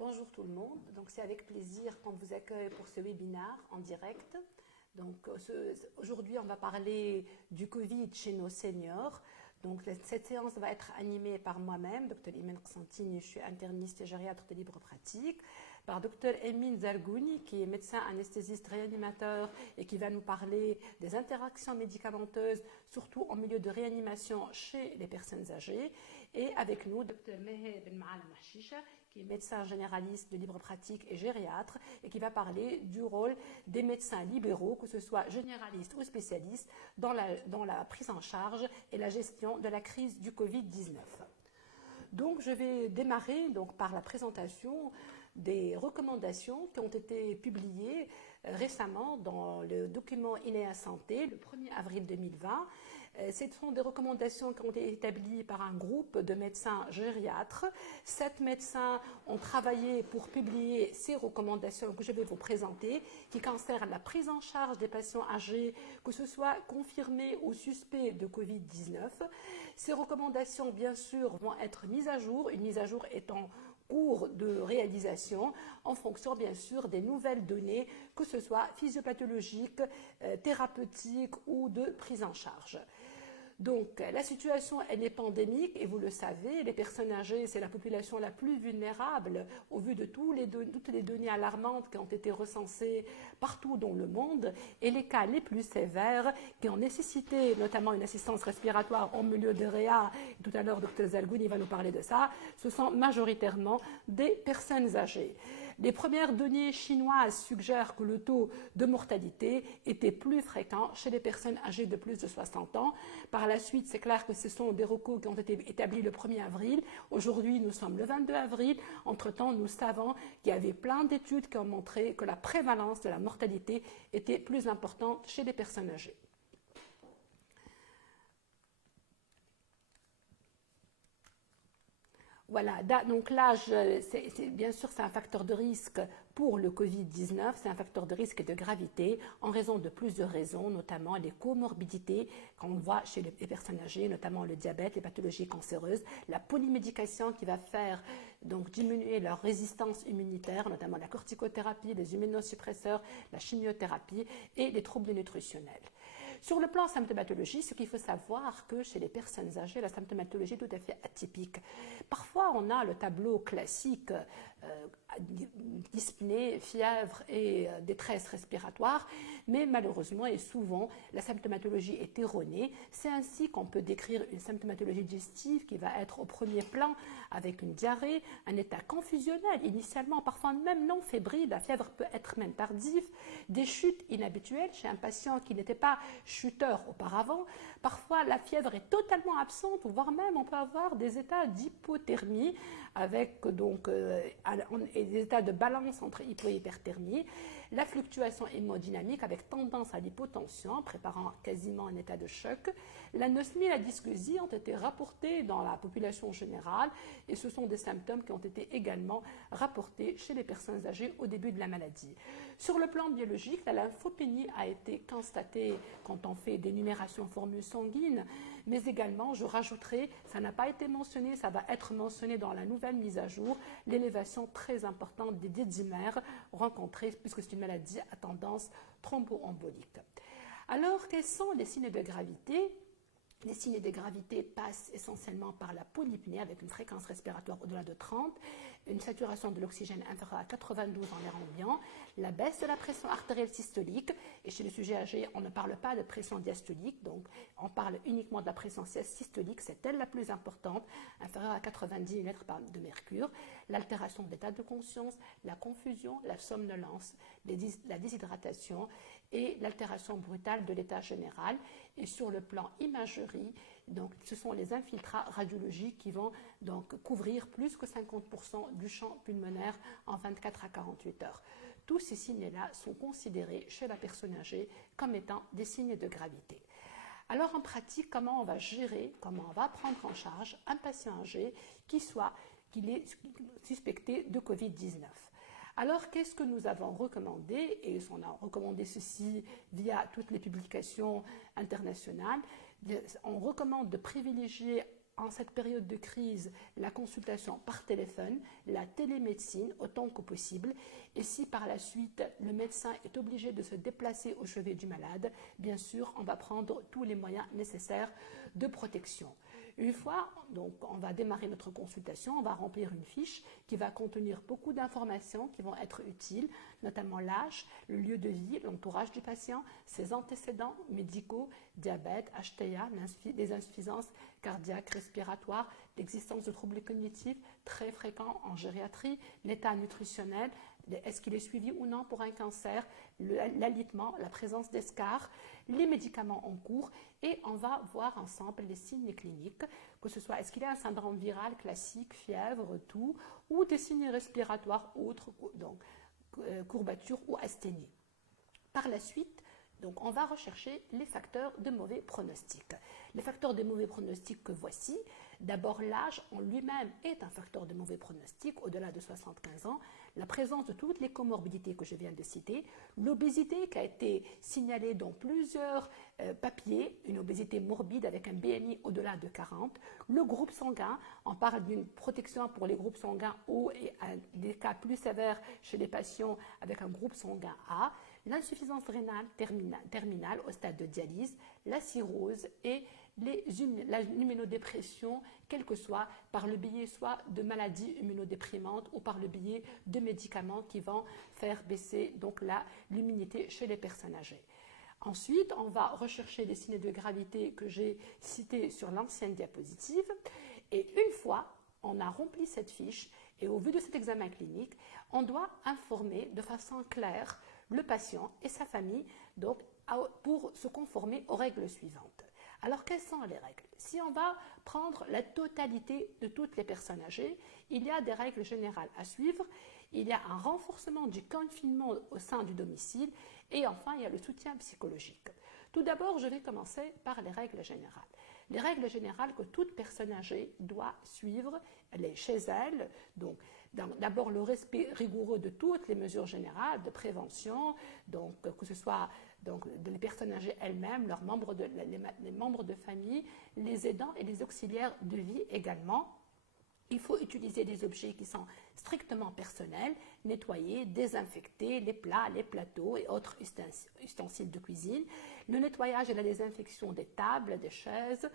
Bonjour tout le monde, donc c'est avec plaisir qu'on vous accueille pour ce webinaire en direct. Donc aujourd'hui on va parler du Covid chez nos seniors. Donc cette séance va être animée par moi-même, Dr Imen Qsantini, je suis interniste et gériatre de libre pratique, par Dr Emin Zargouni, qui est médecin anesthésiste réanimateur et qui va nous parler des interactions médicamenteuses, surtout en milieu de réanimation chez les personnes âgées. Et avec nous, Dr Meher Ben Maal Mahchicha, qui est médecin généraliste de libre pratique et gériatre, et qui va parler du rôle des médecins libéraux, que ce soit généralistes ou spécialistes, dans la prise en charge et la gestion de la crise du Covid-19. Donc, je vais démarrer par la présentation des recommandations qui ont été publiées récemment dans le document INEA Santé, le 1er avril 2020. Ce sont des recommandations qui ont été établies par un groupe de médecins gériatres. 7 médecins ont travaillé pour publier ces recommandations que je vais vous présenter, qui concernent la prise en charge des patients âgés, que ce soit confirmés ou suspects de Covid-19. Ces recommandations, bien sûr, vont être mises à jour, une mise à jour étant cours de réalisation en fonction bien sûr des nouvelles données, que ce soit physiopathologiques, thérapeutiques ou de prise en charge. Donc la situation elle est pandémique et vous le savez, les personnes âgées c'est la population la plus vulnérable au vu de toutes les données alarmantes qui ont été recensées partout dans le monde, et les cas les plus sévères qui ont nécessité notamment une assistance respiratoire en milieu de réa, tout à l'heure Dr Zargouni va nous parler de ça, ce sont majoritairement des personnes âgées. Les premières données chinoises suggèrent que le taux de mortalité était plus fréquent chez les personnes âgées de plus de 60 ans. Par la suite, c'est clair que ce sont des recours qui ont été établis le 1er avril. Aujourd'hui, nous sommes le 22 avril. Entre-temps, nous savons qu'il y avait plein d'études qui ont montré que la prévalence de la mortalité était plus importante chez les personnes âgées. Voilà, donc l'âge, bien sûr, c'est un facteur de risque pour le Covid-19, c'est un facteur de risque et de gravité en raison de plusieurs raisons, notamment les comorbidités qu'on voit chez les personnes âgées, notamment le diabète, les pathologies cancéreuses, la polymédication qui va faire donc diminuer leur résistance immunitaire, notamment la corticothérapie, les immunosuppresseurs, la chimiothérapie et les troubles nutritionnels. Sur le plan symptomatologie, ce qu'il faut savoir que chez les personnes âgées, la symptomatologie est tout à fait atypique. Parfois, on a le tableau classique, dyspnée, fièvre et détresse respiratoire, mais malheureusement et souvent, la symptomatologie est erronée. C'est ainsi qu'on peut décrire une symptomatologie digestive qui va être au premier plan avec une diarrhée, un état confusionnel initialement, parfois même non fébrile, la fièvre peut être même tardive, des chutes inhabituelles chez un patient qui n'était pas chuteur auparavant. Parfois, la fièvre est totalement absente, voire même on peut avoir des états d'hypothermie avec donc des états de balance entre hypo et hyperthermie, la fluctuation hémodynamique avec tendance à l'hypotension, préparant quasiment un état de choc. L'anosmie et la dysgeusie ont été rapportés dans la population générale et ce sont des symptômes qui ont été également rapportés chez les personnes âgées au début de la maladie. Sur le plan biologique, la lymphopénie a été constatée quand on fait des numérations formules sanguines, mais également, je rajouterai, ça n'a pas été mentionné, ça va être mentionné dans la nouvelle mise à jour, l'élévation très importante des dédimères rencontrées, puisque c'est une maladie à tendance thromboembolique. Alors, quels sont les signes de gravité ? Les signes de gravité passent essentiellement par la polypnée avec une fréquence respiratoire au-delà de 30, une saturation de l'oxygène inférieure à 92 en l'air ambiant, la baisse de la pression artérielle systolique, et chez les sujets âgés, on ne parle pas de pression diastolique, donc on parle uniquement de la pression systolique, c'est elle la plus importante, inférieure à 90 mm de mercure, l'altération de l'état de conscience, la confusion, la somnolence, la déshydratation et l'altération brutale de l'état général. Et sur le plan imagerie, donc, ce sont les infiltrats radiologiques qui vont donc couvrir plus que 50% du champ pulmonaire en 24 à 48 heures. Tous ces signes-là sont considérés chez la personne âgée comme étant des signes de gravité. Alors en pratique, comment on va gérer, comment on va prendre en charge un patient âgé qu'il est suspecté de Covid-19 ? Alors, qu'est-ce que nous avons recommandé? Et on a recommandé ceci via toutes les publications internationales. On recommande de privilégier en cette période de crise la consultation par téléphone, la télémédecine autant que possible. Et si par la suite le médecin est obligé de se déplacer au chevet du malade, bien sûr, on va prendre tous les moyens nécessaires de protection. Une fois, donc, on va démarrer notre consultation, on va remplir une fiche qui va contenir beaucoup d'informations qui vont être utiles, notamment l'âge, le lieu de vie, l'entourage du patient, ses antécédents médicaux, diabète, HTA, des insuffisances cardiaques, respiratoires, l'existence de troubles cognitifs très fréquents en gériatrie, l'état nutritionnel, est-ce qu'il est suivi ou non pour un cancer, l'alitement, la présence d'escarres, les médicaments en cours, et on va voir ensemble les signes cliniques, que ce soit est-ce qu'il y a un syndrome viral classique, fièvre, toux, ou des signes respiratoires autres, donc courbatures ou asthénie. Par la suite, donc, on va rechercher les facteurs de mauvais pronostic. Les facteurs de mauvais pronostic que voici. D'abord, l'âge en lui-même est un facteur de mauvais pronostic au-delà de 75 ans. La présence de toutes les comorbidités que je viens de citer. L'obésité qui a été signalée dans plusieurs papiers, une obésité morbide avec un BMI au-delà de 40. Le groupe sanguin, on parle d'une protection pour les groupes sanguins O et des cas plus sévères chez les patients avec un groupe sanguin A. L'insuffisance rénale terminale au stade de dialyse, la cirrhose et la immunodépression, quel que soit, par le biais soit de maladies immunodéprimantes ou par le biais de médicaments qui vont faire baisser donc l'immunité chez les personnes âgées. Ensuite, on va rechercher les signes de gravité que j'ai cités sur l'ancienne diapositive. Et une fois on a rempli cette fiche et au vu de cet examen clinique, on doit informer de façon claire le patient et sa famille donc, pour se conformer aux règles suivantes. Alors, quelles sont les règles? Si on va prendre la totalité de toutes les personnes âgées, il y a des règles générales à suivre. Il y a un renforcement du confinement au sein du domicile et enfin, il y a le soutien psychologique. Tout d'abord, je vais commencer par les règles générales. Les règles générales que toute personne âgée doit suivre, elle est chez elle, donc d'abord le respect rigoureux de toutes les mesures générales de prévention, donc que ce soit donc, les personnes âgées elles-mêmes, les membres de famille, les aidants et les auxiliaires de vie également. Il faut utiliser des objets qui sont strictement personnels, nettoyer, désinfecter les plats, les plateaux et autres ustensiles de cuisine, le nettoyage et la désinfection des tables, des chaises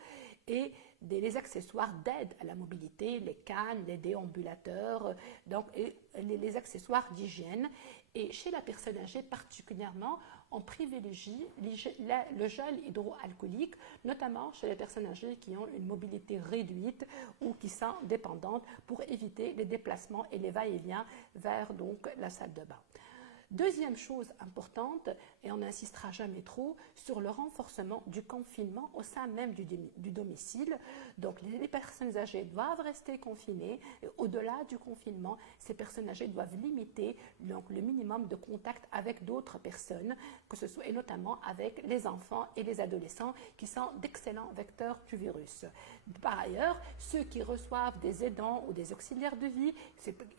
et les accessoires d'aide à la mobilité, les cannes, les déambulateurs, donc, et les accessoires d'hygiène. Et chez la personne âgée particulièrement, on privilégie le gel hydroalcoolique, notamment chez les personnes âgées qui ont une mobilité réduite ou qui sont dépendantes pour éviter les déplacements et les va-et-vient vers donc, la salle de bain. Deuxième chose importante, et on n'insistera jamais trop, sur le renforcement du confinement au sein même du domicile. Donc les personnes âgées doivent rester confinées et au-delà du confinement, ces personnes âgées doivent limiter donc, le minimum de contact avec d'autres personnes, que ce soit et notamment avec les enfants et les adolescents qui sont d'excellents vecteurs du virus. Par ailleurs, ceux qui reçoivent des aidants ou des auxiliaires de vie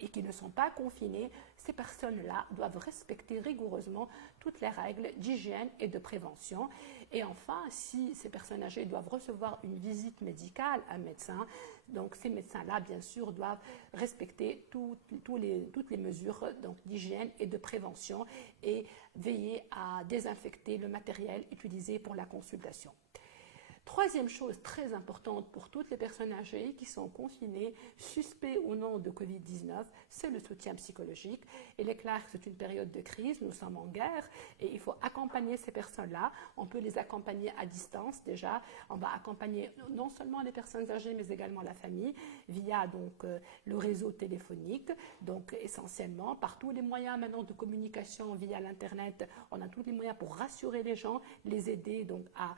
et qui ne sont pas confinés, ces personnes-là doivent respecter rigoureusement toutes les règles d'hygiène et de prévention. Et enfin, si ces personnes âgées doivent recevoir une visite médicale à un médecin, donc ces médecins-là, bien sûr, doivent respecter toutes les mesures d'hygiène et de prévention et veiller à désinfecter le matériel utilisé pour la consultation. Troisième chose très importante pour toutes les personnes âgées qui sont confinées, suspects ou non de Covid-19, c'est le soutien psychologique. Il est clair que c'est une période de crise, nous sommes en guerre et il faut accompagner ces personnes-là. On peut les accompagner à distance déjà. On va accompagner non seulement les personnes âgées mais également la famille via donc, le réseau téléphonique, donc essentiellement par tous les moyens maintenant de communication via l'Internet. On a tous les moyens pour rassurer les gens, les aider donc à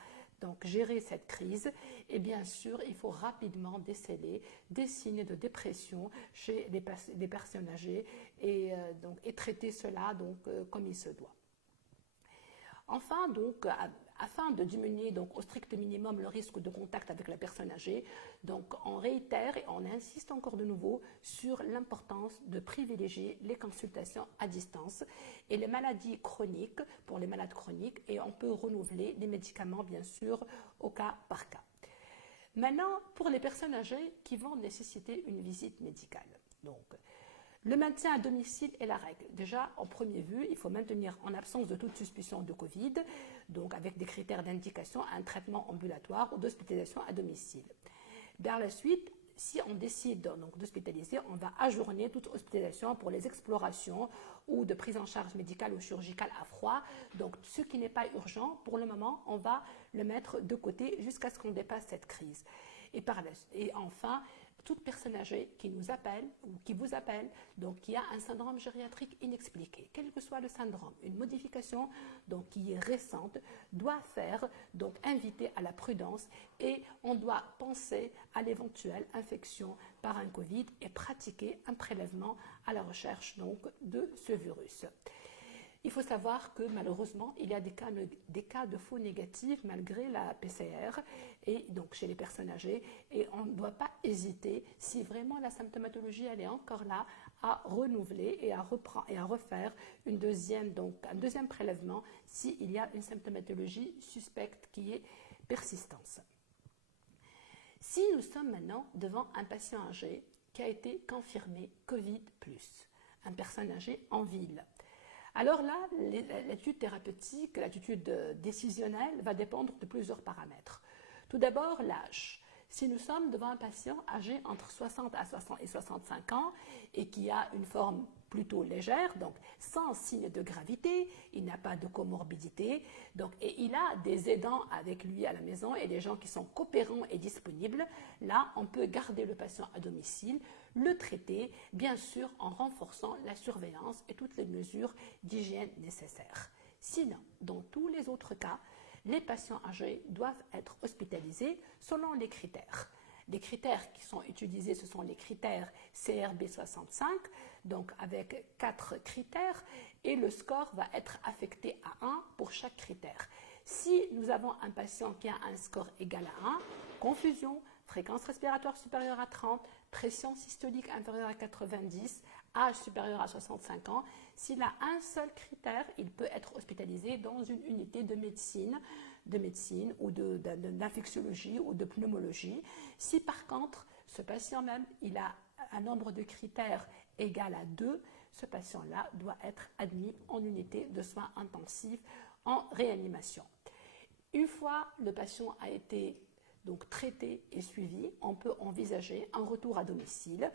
gérer cette crise. Et bien sûr, il faut rapidement déceler des signes de dépression chez les personnes âgées et traiter cela comme il se doit. Enfin, donc, afin de diminuer donc, au strict minimum le risque de contact avec la personne âgée, donc, on réitère et on insiste encore de nouveau sur l'importance de privilégier les consultations à distance et les maladies chroniques pour les malades chroniques et on peut renouveler les médicaments bien sûr au cas par cas. Maintenant, pour les personnes âgées qui vont nécessiter une visite médicale. Donc, le maintien à domicile est la règle. Déjà, en premier vue, il faut maintenir en absence de toute suspicion de Covid, donc avec des critères d'indication, un traitement ambulatoire ou d'hospitalisation à domicile. Vers la suite, si on décide donc d'hospitaliser, on va ajourner toute hospitalisation pour les explorations ou de prise en charge médicale ou chirurgicale à froid. Donc, ce qui n'est pas urgent, pour le moment, on va le mettre de côté jusqu'à ce qu'on dépasse cette crise. Et enfin, toute personne âgée qui nous appelle ou qui vous appelle, donc qui a un syndrome gériatrique inexpliqué, quel que soit le syndrome, une modification donc qui est récente, doit faire donc inviter à la prudence et on doit penser à l'éventuelle infection par un Covid et pratiquer un prélèvement à la recherche donc de ce virus. Il faut savoir que malheureusement, il y a des cas de faux négatifs malgré la PCR et donc chez les personnes âgées et on ne doit pas hésiter, si vraiment la symptomatologie elle est encore là, à renouveler et à refaire un deuxième prélèvement s'il y a une symptomatologie suspecte qui est persistante. Si nous sommes maintenant devant un patient âgé qui a été confirmé Covid+, une personne âgée en ville, alors là, l'attitude thérapeutique, l'attitude décisionnelle va dépendre de plusieurs paramètres. Tout d'abord, l'âge. Si nous sommes devant un patient âgé entre 60 et 65 ans et qui a une forme plutôt légère, donc sans signe de gravité, il n'a pas de comorbidité, donc, et il a des aidants avec lui à la maison et des gens qui sont coopérants et disponibles, là, on peut garder le patient à domicile, le traiter, bien sûr, en renforçant la surveillance et toutes les mesures d'hygiène nécessaires. Sinon, dans tous les autres cas, les patients âgés doivent être hospitalisés selon les critères. Les critères qui sont utilisés, ce sont les critères CRB65, donc avec 4 critères, et le score va être affecté à 1 pour chaque critère. Si nous avons un patient qui a un score égal à 1, confusion, fréquence respiratoire supérieure à 30, pression systolique inférieure à 90, âge supérieur à 65 ans, s'il a un seul critère, il peut être hospitalisé dans une unité de médecine ou d'infectiologie ou de pneumologie. Si par contre, ce patient même, il a un nombre de critères égal à 2, ce patient-là doit être admis en unité de soins intensifs en réanimation. Une fois le patient a été donc traité et suivi, on peut envisager un retour à domicile.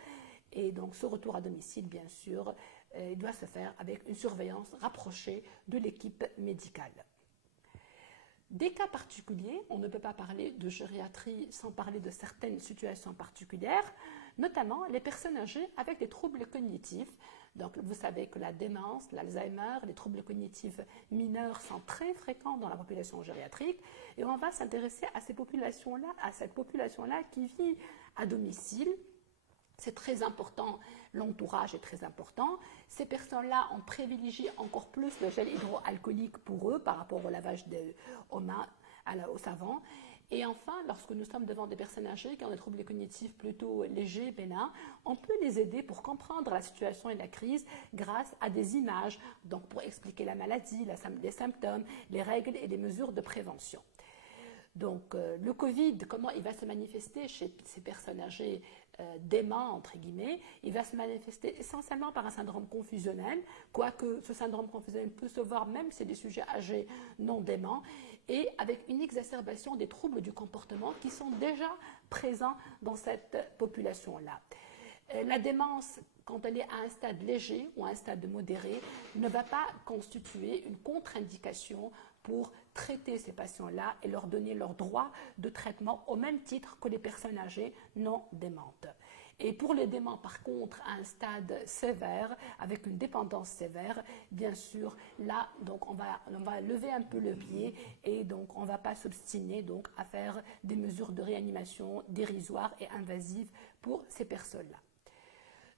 Et donc ce retour à domicile, bien sûr, il doit se faire avec une surveillance rapprochée de l'équipe médicale. Des cas particuliers, on ne peut pas parler de gériatrie sans parler de certaines situations particulières, notamment les personnes âgées avec des troubles cognitifs. Donc vous savez que la démence, l'Alzheimer, les troubles cognitifs mineurs sont très fréquents dans la population gériatrique et on va s'intéresser à cette population-là qui vit à domicile. C'est très important, l'entourage est très important. Ces personnes-là, on privilégie encore plus le gel hydroalcoolique pour eux par rapport au lavage aux mains, au savon. Et enfin, lorsque nous sommes devant des personnes âgées qui ont des troubles cognitifs plutôt légers, bénins, on peut les aider pour comprendre la situation et la crise grâce à des images, donc pour expliquer la maladie, les symptômes, les règles et les mesures de prévention. Donc, le Covid, comment il va se manifester chez ces personnes âgées déments, entre guillemets, il va se manifester essentiellement par un syndrome confusionnel, quoique ce syndrome confusionnel peut se voir même chez des sujets âgés non déments, et avec une exacerbation des troubles du comportement qui sont déjà présents dans cette population-là. La démence, quand elle est à un stade léger ou à un stade modéré, ne va pas constituer une contre-indication pour traiter ces patients-là et leur donner leur droit de traitement au même titre que les personnes âgées non démentes. Et pour les déments, par contre, à un stade sévère, avec une dépendance sévère, bien sûr, là, donc on va lever un peu le pied et donc on ne va pas s'obstiner donc à faire des mesures de réanimation dérisoires et invasives pour ces personnes-là.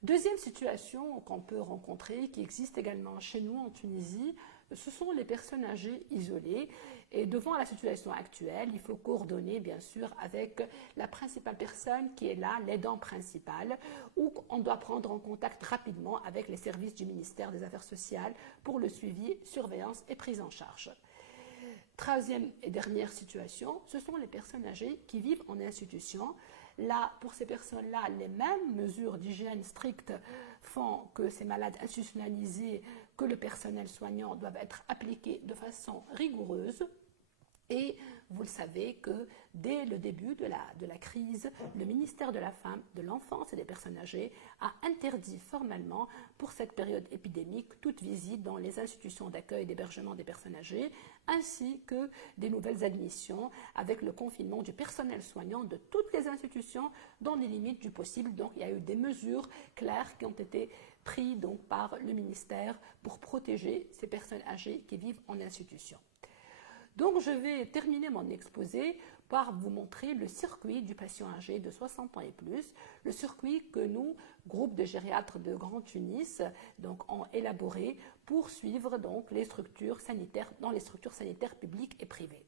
Deuxième situation qu'on peut rencontrer, qui existe également chez nous en Tunisie, ce sont les personnes âgées isolées. Et devant la situation actuelle, il faut coordonner bien sûr avec la principale personne qui est là, l'aidant principal, ou on doit prendre en contact rapidement avec les services du ministère des Affaires sociales pour le suivi, surveillance et prise en charge. Troisième et dernière situation, ce sont les personnes âgées qui vivent en institution. Là, pour ces personnes-là, les mêmes mesures d'hygiène strictes font que ces malades institutionnalisés, que le personnel soignant doivent être appliquées de façon rigoureuse. Et vous le savez que dès le début de la crise, le ministère de la Femme, de l'Enfance et des Personnes âgées a interdit formellement pour cette période épidémique toute visite dans les institutions d'accueil et d'hébergement des personnes âgées, ainsi que des nouvelles admissions avec le confinement du personnel soignant de toutes les institutions dans les limites du possible. Donc il y a eu des mesures claires qui ont été prises donc, par le ministère pour protéger ces personnes âgées qui vivent en institution. Donc je vais terminer mon exposé par vous montrer le circuit du patient âgé de 60 ans et plus, le circuit que nous, groupe de gériatres de Grand Tunis, donc, ont élaboré pour suivre donc, les structures sanitaires dans les structures sanitaires publiques et privées.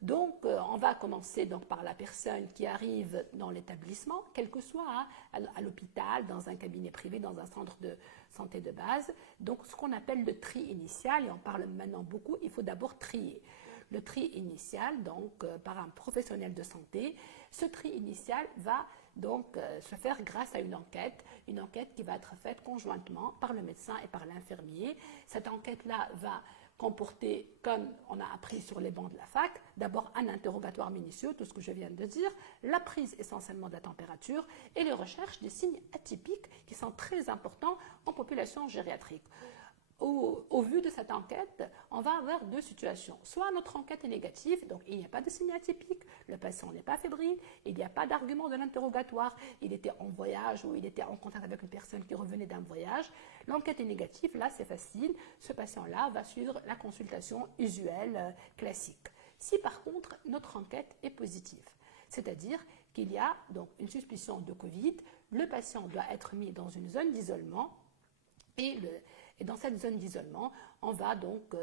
Donc, on va commencer donc, par la personne qui arrive dans l'établissement, quel que soit à l'hôpital, dans un cabinet privé, dans un centre de santé de base. Donc, ce qu'on appelle le tri initial, et on parle maintenant beaucoup, il faut d'abord trier. Le tri initial, donc, par un professionnel de santé, ce tri initial va donc se faire grâce à une enquête qui va être faite conjointement par le médecin et par l'infirmier. Cette enquête-là va comporter, comme on a appris sur les bancs de la fac, d'abord un interrogatoire minutieux, tout ce que je viens de dire, la prise essentiellement de la température et les recherches des signes atypiques qui sont très importants en population gériatrique. Au vu de cette enquête, on va avoir deux situations. Soit notre enquête est négative, donc il n'y a pas de signe atypique, le patient n'est pas fébrile, il n'y a pas d'argument de l'interrogatoire, il était en voyage ou il était en contact avec une personne qui revenait d'un voyage. L'enquête est négative, là c'est facile, ce patient-là va suivre la consultation usuelle classique. Si par contre notre enquête est positive, c'est-à-dire qu'il y a donc une suspicion de Covid, le patient doit être mis dans une zone d'isolement et dans cette zone d'isolement, on va donc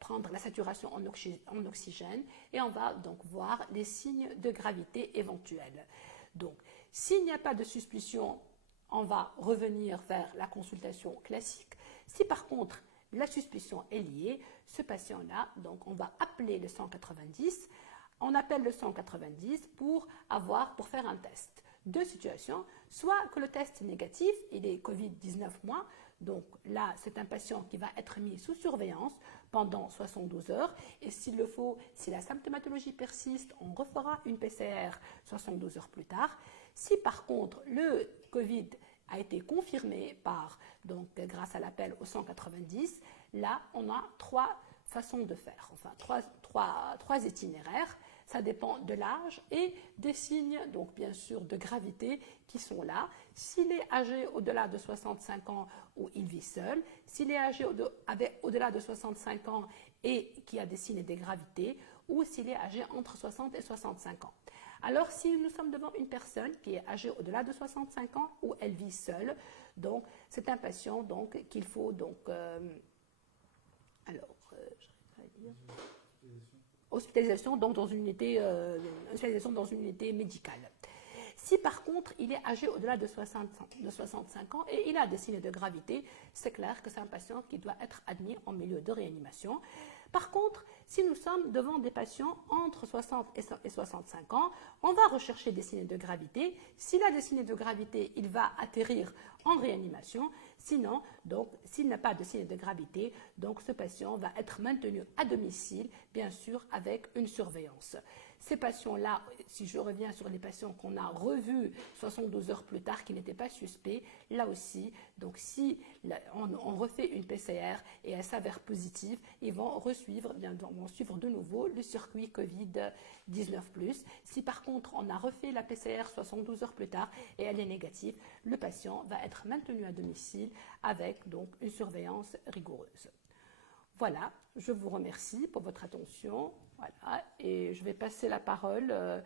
prendre la saturation en oxygène et on va donc voir les signes de gravité éventuels. Donc, s'il n'y a pas de suspicion, on va revenir vers la consultation classique. Si par contre, la suspicion est liée, ce patient-là, donc on va appeler le 190. On appelle le 190 pour faire un test. Deux situations, soit que le test est négatif, il est Covid-19 moins, donc là, c'est un patient qui va être mis sous surveillance pendant 72 heures. Et s'il le faut, si la symptomatologie persiste, on refera une PCR 72 heures plus tard. Si par contre, le Covid a été confirmé grâce à l'appel au 190, là, on a trois façons de faire, enfin trois itinéraires. Ça dépend de l'âge et des signes, donc bien sûr, de gravité qui sont là. S'il est âgé au-delà de 65 ans ou il vit seul, s'il est âgé au-delà de 65 ans et qui a des signes de gravité, ou s'il est âgé entre 60 et 65 ans. Alors, si nous sommes devant une personne qui est âgée au-delà de 65 ans ou elle vit seule, donc c'est un patient donc qu'il faut donc hospitalisation donc dans une unité médicale. Si par contre il est âgé au-delà de 65 ans et il a des signes de gravité, c'est clair que c'est un patient qui doit être admis en milieu de réanimation. Par contre, si nous sommes devant des patients entre 60 et 65 ans, on va rechercher des signes de gravité. S'il a des signes de gravité, il va atterrir en réanimation. Sinon, donc, s'il n'a pas de signes de gravité, donc ce patient va être maintenu à domicile, bien sûr, avec une surveillance. Ces patients-là, si je reviens sur les patients qu'on a revus 72 heures plus tard, qui n'étaient pas suspects, là aussi, donc si on refait une PCR et elle s'avère positive, ils vont suivre de nouveau le circuit Covid-19+. Si par contre on a refait la PCR 72 heures plus tard et elle est négative, le patient va être maintenu à domicile avec donc une surveillance rigoureuse. Voilà, je vous remercie pour votre attention. Voilà, et je vais passer la parole à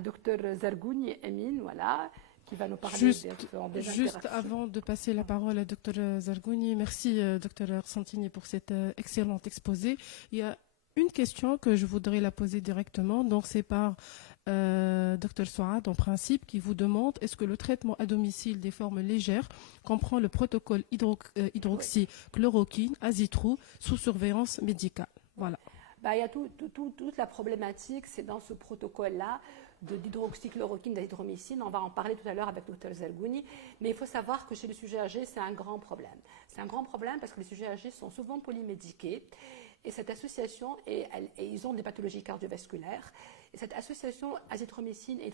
Dr Zargouni Emin, voilà, qui va nous parler des interactions. Juste avant de passer la parole à Dr Zargouni, merci Dr Santini pour cet excellent exposé. Il y a une question que je voudrais la poser directement, donc c'est par Dr Souad, en principe, qui vous demande est-ce que le traitement à domicile des formes légères comprend le protocole hydroxychloroquine, azitrou, sous surveillance médicale. Voilà. Bah, il y a toute la problématique, c'est dans ce protocole-là d'hydroxychloroquine, d'azithromycine. On va en parler tout à l'heure avec Dr Zergouni. Mais il faut savoir que chez les sujets âgés, c'est un grand problème. C'est un grand problème parce que les sujets âgés sont souvent polymédiqués. Et cette association, et ils ont des pathologies cardiovasculaires. Et cette association azithromycine et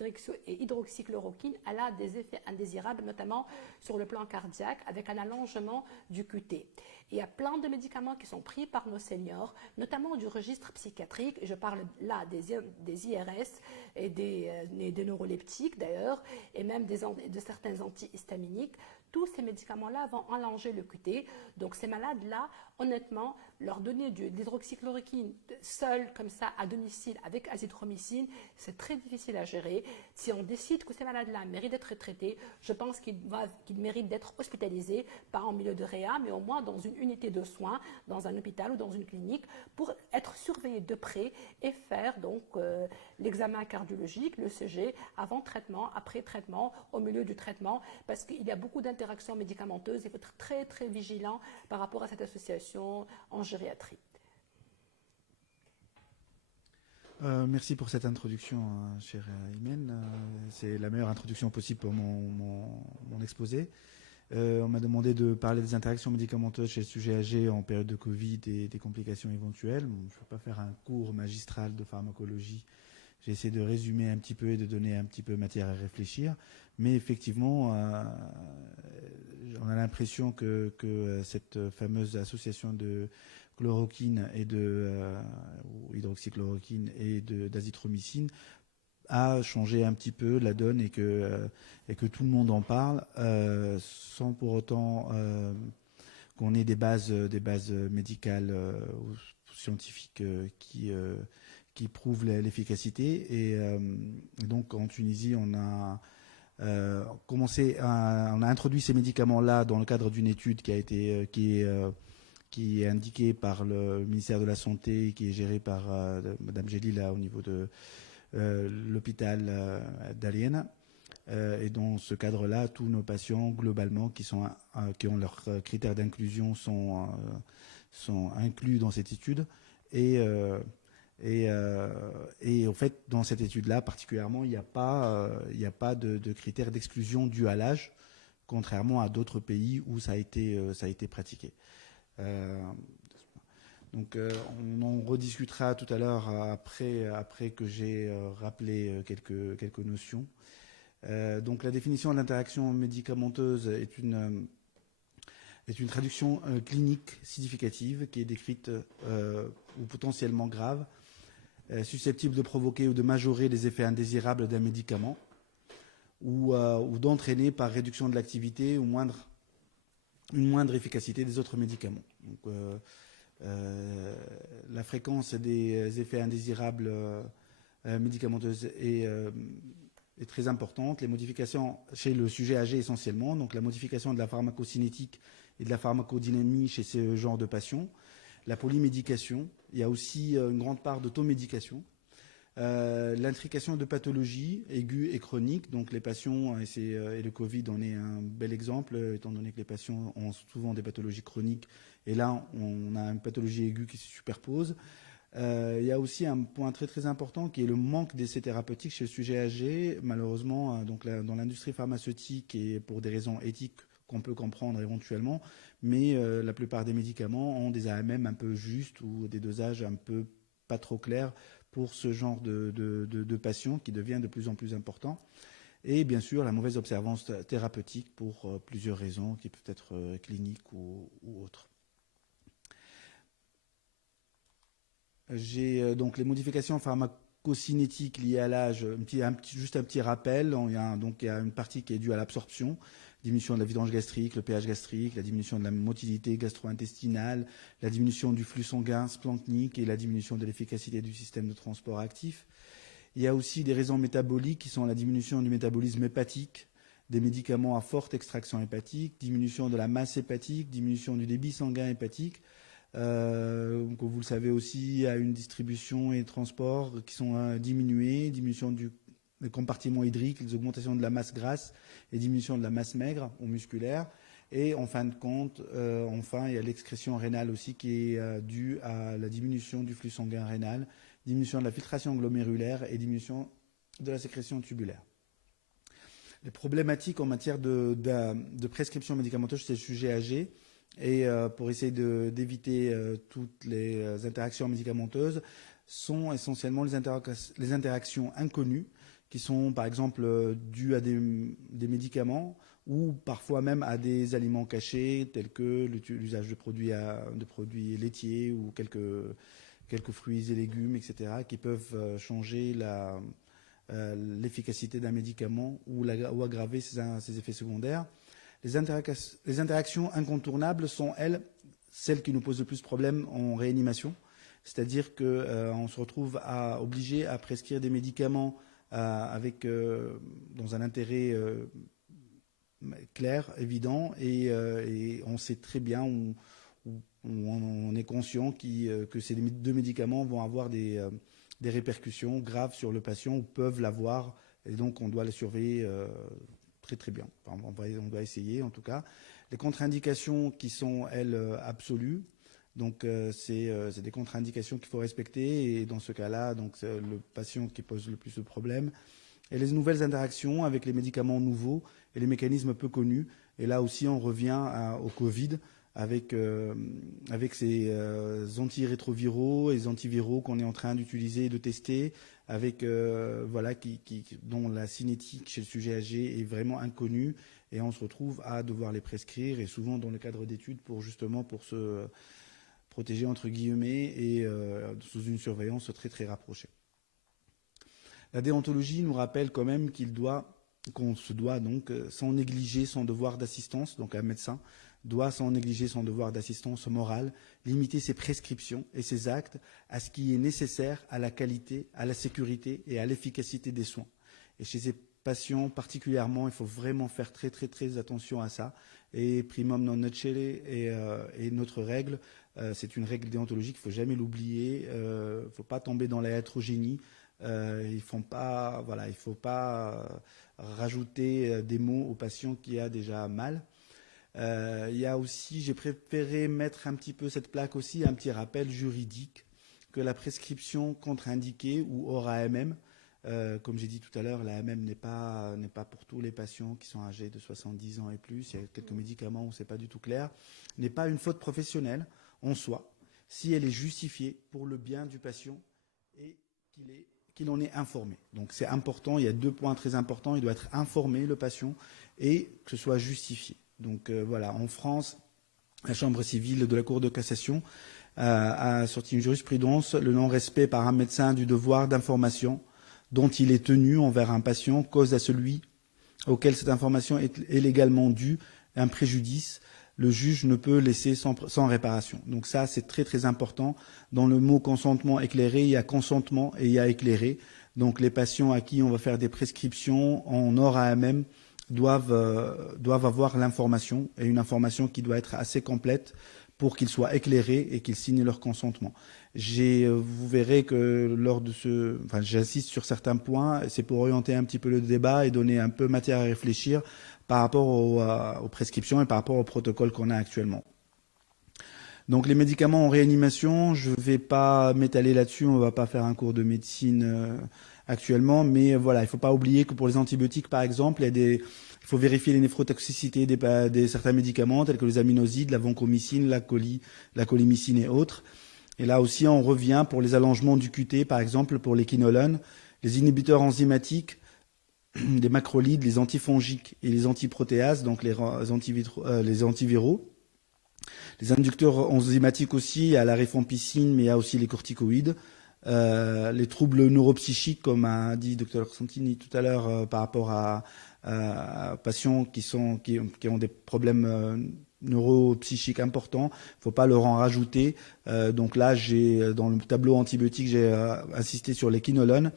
hydroxychloroquine, elle a des effets indésirables, notamment sur le plan cardiaque, avec un allongement du QT. Et il y a plein de médicaments qui sont pris par nos seniors, notamment du registre psychiatrique. Je parle là des IRS et des neuroleptiques d'ailleurs, et même de certains antihistaminiques. Tous ces médicaments-là vont allonger le QT. Donc ces malades-là, honnêtement, leur donner de l'hydroxychloroquine seule, comme ça, à domicile, avec azithromycine, c'est très difficile à gérer. Si on décide que ces malades-là méritent d'être traités, je pense qu'ils méritent d'être hospitalisés, pas en milieu de réa, mais au moins dans une unité de soins, dans un hôpital ou dans une clinique, pour être surveillés de près et faire donc l'examen cardiologique, le CG, avant traitement, après traitement, au milieu du traitement, parce qu'il y a beaucoup d'interactions médicamenteuses. Il faut être très, très vigilant par rapport à cette association en gériatrie. Merci pour cette introduction, chère Imen. C'est la meilleure introduction possible pour mon exposé. On m'a demandé de parler des interactions médicamenteuses chez le sujet âgé en période de Covid et des complications éventuelles. Bon, je ne vais pas faire un cours magistral de pharmacologie. J'ai essayé de résumer un petit peu et de donner un petit peu matière à réfléchir. Mais effectivement, on a l'impression que cette fameuse association de chloroquine et hydroxychloroquine et d'azithromycine a changé un petit peu la donne et que tout le monde en parle sans pour autant qu'on ait des bases médicales ou scientifiques qui prouvent l'efficacité. Et donc en Tunisie, on a introduit ces médicaments-là dans le cadre d'une étude qui est indiquée par le ministère de la Santé, qui est gérée par Madame Gély là au niveau de l'hôpital d'Aliena. Et dans ce cadre-là, tous nos patients, globalement, qui ont leurs critères d'inclusion sont inclus dans cette étude. Et en fait, dans cette étude-là, particulièrement, il n'y a pas de critères d'exclusion dus à l'âge, contrairement à d'autres pays où ça a été pratiqué. Donc, on en rediscutera tout à l'heure après que j'ai rappelé quelques notions. Donc, la définition de l'interaction médicamenteuse est une traduction clinique significative qui est décrite ou potentiellement grave, susceptible de provoquer ou de majorer les effets indésirables d'un médicament ou d'entraîner par réduction de l'activité ou une moindre efficacité des autres médicaments. Donc, la fréquence des effets indésirables médicamenteux est très importante. Les modifications chez le sujet âgé essentiellement, donc la modification de la pharmacocinétique et de la pharmacodynamie chez ce genre de patients, la polymédication, il y a aussi une grande part d'automédication, l'intrication de pathologies aiguës et chroniques, donc les patients, et le Covid en est un bel exemple, étant donné que les patients ont souvent des pathologies chroniques, et là on a une pathologie aiguë qui se superpose. Il y a aussi un point très très important qui est le manque d'essais thérapeutiques chez le sujet âgé, malheureusement donc dans l'industrie pharmaceutique et pour des raisons éthiques qu'on peut comprendre éventuellement, mais la plupart des médicaments ont des AMM un peu justes ou des dosages un peu pas trop clairs pour ce genre de patients qui devient de plus en plus important. Et bien sûr, la mauvaise observance thérapeutique pour plusieurs raisons qui peuvent être cliniques ou autres. J'ai donc les modifications pharmacocinétiques liées à l'âge, juste un petit rappel. Il y a une partie qui est due à l'absorption, diminution de la vidange gastrique, le pH gastrique, la diminution de la motilité gastro-intestinale, la diminution du flux sanguin splanchnique et la diminution de l'efficacité du système de transport actif. Il y a aussi des raisons métaboliques qui sont la diminution du métabolisme hépatique, des médicaments à forte extraction hépatique, diminution de la masse hépatique, diminution du débit sanguin hépatique, Comme vous le savez aussi, à une distribution et transport qui sont diminués, diminution du compartiment hydrique, les augmentations de la masse grasse et diminution de la masse maigre ou musculaire. Et en fin de compte, enfin, il y a l'excrétion rénale aussi qui est due à la diminution du flux sanguin rénal, diminution de la filtration glomérulaire et diminution de la sécrétion tubulaire. Les problématiques en matière de prescription médicamenteuse chez les sujets âgés, et pour essayer d'éviter toutes les interactions médicamenteuses, sont essentiellement les interactions inconnues, qui sont par exemple dues à des médicaments ou parfois même à des aliments cachés, tels que l'usage de produits laitiers ou quelques fruits et légumes, etc., qui peuvent changer l'efficacité d'un médicament ou aggraver ses effets secondaires. Les interactions incontournables sont, celles qui nous posent le plus de problèmes en réanimation. C'est-à-dire qu'on se retrouve obligé à prescrire des médicaments dans un intérêt clair, évident, et on sait très bien, on est conscient que ces deux médicaments vont avoir des répercussions graves sur le patient ou peuvent l'avoir, et donc on doit les surveiller très très bien. Enfin, on doit essayer en tout cas. Les contre-indications qui sont, elles, absolues, donc c'est des contre-indications qu'il faut respecter, et dans ce cas-là, donc c'est le patient qui pose le plus de problèmes. Et les nouvelles interactions avec les médicaments nouveaux et les mécanismes peu connus. Et là aussi, on revient au Covid avec ces antirétroviraux et les antiviraux qu'on est en train d'utiliser et de tester, avec dont la cinétique chez le sujet âgé est vraiment inconnue, et on se retrouve à devoir les prescrire, et souvent dans le cadre d'études pour se protéger entre guillemets, et sous une surveillance très très rapprochée. La déontologie nous rappelle quand même qu'on se doit donc, sans négliger son devoir d'assistance, donc un médecin doit, sans négliger son devoir d'assistance morale, limiter ses prescriptions et ses actes à ce qui est nécessaire à la qualité, à la sécurité et à l'efficacité des soins. Et chez ces patients particulièrement, il faut vraiment faire très très très attention à ça. Et primum non nocere et notre règle, c'est une règle déontologique, il ne faut jamais l'oublier, il ne faut pas tomber dans la hétérogénie. Il ne faut pas rajouter des mots au patient qui a déjà mal. Il y a aussi, j'ai préféré mettre un petit peu cette plaque aussi, un petit rappel juridique que la prescription contre-indiquée ou hors AMM, comme j'ai dit tout à l'heure, la AMM n'est pas pour tous les patients qui sont âgés de 70 ans et plus. Il y a quelques médicaments où ce n'est pas du tout clair. N'est pas une faute professionnelle en soi, si elle est justifiée pour le bien du patient et qu'il en est informé. Donc c'est important, il y a 2 points très importants. Il doit être informé, le patient, et que ce soit justifié. Donc voilà, en France, la Chambre civile de la Cour de cassation a sorti une jurisprudence, le non-respect par un médecin du devoir d'information dont il est tenu envers un patient cause à celui auquel cette information est légalement due un préjudice. Le juge ne peut laisser sans réparation. Donc ça, c'est très très important. Dans le mot consentement éclairé, il y a consentement et il y a éclairé. Donc les patients à qui on va faire des prescriptions en hors AMM doivent avoir l'information, et une information qui doit être assez complète pour qu'ils soient éclairés et qu'ils signent leur consentement. Vous verrez que j'insiste sur certains points, c'est pour orienter un petit peu le débat et donner un peu matière à réfléchir par rapport aux prescriptions et par rapport au protocole qu'on a actuellement. Donc les médicaments en réanimation, je ne vais pas m'étaler là-dessus, on ne va pas faire un cours de médecine actuellement, mais voilà, il ne faut pas oublier que pour les antibiotiques, par exemple, il faut vérifier les néphrotoxicités des certains médicaments, tels que les aminosides, la vancomycine, la colimycine et autres. Et là aussi, on revient pour les allongements du QT, par exemple, pour les quinolones, les inhibiteurs enzymatiques, les macrolides, les antifongiques et les antiprotéases, donc les antiviraux. Les inducteurs enzymatiques aussi, il y a la rifampicine, mais il y a aussi les corticoïdes. Les troubles neuropsychiques, comme a dit Dr Santini tout à l'heure, par rapport à patients qui ont des problèmes neuropsychiques importants, il ne faut pas leur en rajouter. Donc là, dans le tableau antibiotique, j'ai insisté sur les quinolones.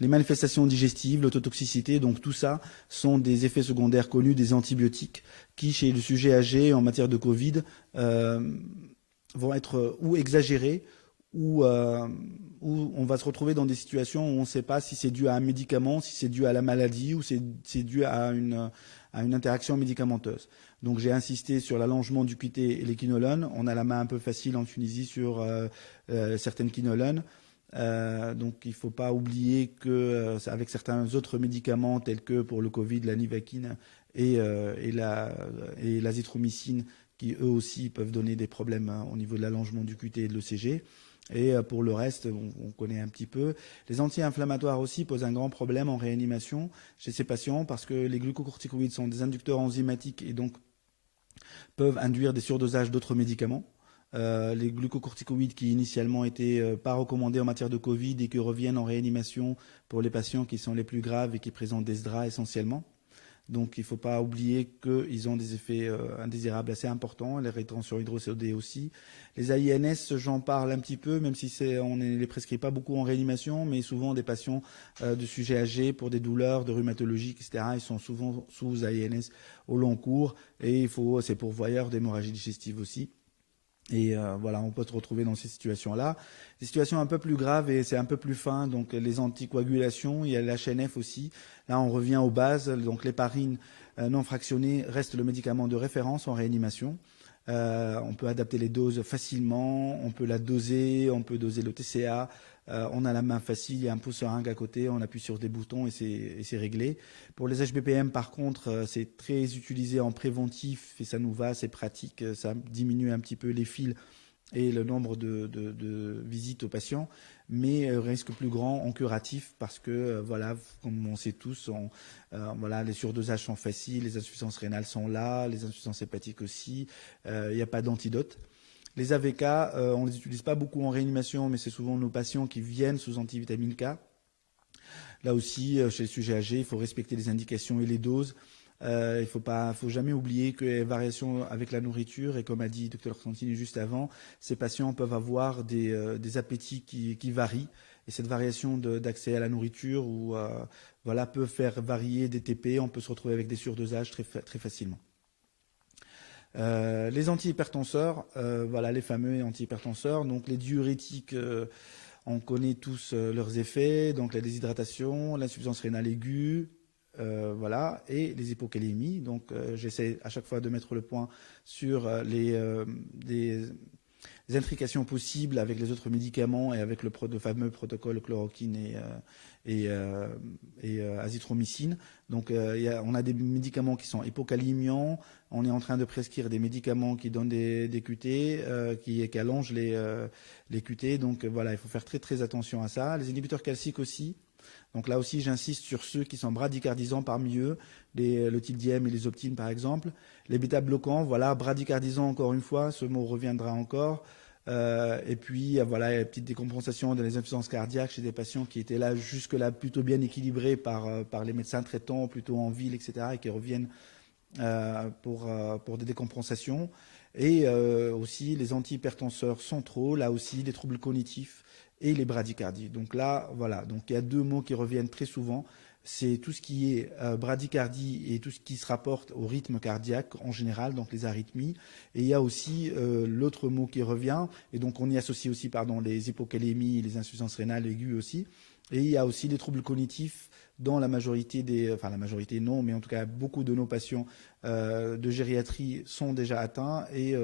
Les manifestations digestives, l'autotoxicité, donc tout ça sont des effets secondaires connus des antibiotiques qui, chez le sujet âgé en matière de Covid, vont être ou exagérées, où on va se retrouver dans des situations où on ne sait pas si c'est dû à un médicament, si c'est dû à la maladie ou c'est dû à une interaction médicamenteuse. Donc j'ai insisté sur l'allongement du QT et les quinolones. On a la main un peu facile en Tunisie sur certaines quinolones. Donc il ne faut pas oublier qu'avec certains autres médicaments tels que pour le Covid, la nivaquine et l'azithromycine, qui eux aussi peuvent donner des problèmes au niveau de l'allongement du QT et de l'ECG. Et pour le reste, on connaît un petit peu. Les anti-inflammatoires aussi posent un grand problème en réanimation chez ces patients parce que les glucocorticoïdes sont des inducteurs enzymatiques et donc peuvent induire des surdosages d'autres médicaments. Les glucocorticoïdes qui initialement étaient pas recommandés en matière de Covid et qui reviennent en réanimation pour les patients qui sont les plus graves et qui présentent des SDRA essentiellement. Donc il ne faut pas oublier qu'ils ont des effets indésirables assez importants, les rétentions hydrosodées aussi. Les AINS, j'en parle un petit peu, même si on ne les prescrit pas beaucoup en réanimation, mais souvent des patients de sujets âgés pour des douleurs, de rhumatologie, etc. Ils sont souvent sous AINS au long cours et c'est pourvoyeur d'hémorragie digestive aussi. Et voilà, on peut se retrouver dans ces situations-là. Des situations un peu plus graves et c'est un peu plus fin, donc les anticoagulations, il y a l'HNF aussi. Là, on revient aux bases, donc l'héparine non fractionnée reste le médicament de référence en réanimation. On peut adapter les doses facilement, on peut la doser, on peut doser le TCA. On a la main facile, il y a un pouce-seringue à côté, on appuie sur des boutons et c'est réglé. Pour les HBPM, par contre, c'est très utilisé en préventif et ça nous va, c'est pratique, ça diminue un petit peu les fils et le nombre de visites aux patients, mais risque plus grand en curatif parce que, voilà, comme on sait tous, les surdosages sont faciles, les insuffisances rénales sont là, les insuffisances hépatiques aussi, il n'y a pas d'antidote. Les AVK, on ne les utilise pas beaucoup en réanimation, mais c'est souvent nos patients qui viennent sous antivitamine K. Là aussi, chez les sujets âgés, il faut respecter les indications et les doses. Il faut jamais oublier que les variations avec la nourriture, et comme a dit Dr Santini juste avant, ces patients peuvent avoir des appétits qui varient. Et cette variation d'accès à la nourriture peut faire varier des TP. On peut se retrouver avec des surdosages très facilement. Les antihypertenseurs, les fameux antihypertenseurs, donc les diurétiques, on connaît tous leurs effets, donc la déshydratation, l'insuffisance rénale aiguë, et les hypocalémies. Donc j'essaie à chaque fois de mettre le point sur les intrications possibles avec les autres médicaments et avec le fameux protocole chloroquine et azithromycine. Donc on a des médicaments qui sont hypocalémiants, on est en train de prescrire des médicaments qui donnent des QT, qui allongent les QT, donc voilà, il faut faire très très attention à ça. Les inhibiteurs calciques aussi, donc là aussi j'insiste sur ceux qui sont bradicardisants parmi eux, le tildième et les optines par exemple. Les bêta-bloquants, voilà, bradicardisants encore une fois, ce mot reviendra encore. Et puis voilà, il y a une petite décompensation dans les insuffisances cardiaques chez des patients qui étaient là jusque-là plutôt bien équilibrés par les médecins traitants, plutôt en ville, etc., et qui reviennent pour des décompensations. Et aussi les antihypertenseurs centraux, là aussi les troubles cognitifs et les bradycardies. Donc là, voilà, donc il y a deux mots qui reviennent très souvent. C'est tout ce qui est bradycardie et tout ce qui se rapporte au rythme cardiaque en général, donc les arythmies. Et il y a aussi l'autre mot qui revient, et donc on y associe aussi les hypocalémies, les insuffisances rénales aiguës aussi. Et il y a aussi les troubles cognitifs dans la majorité la majorité non, mais en tout cas beaucoup de nos patients de gériatrie sont déjà atteints et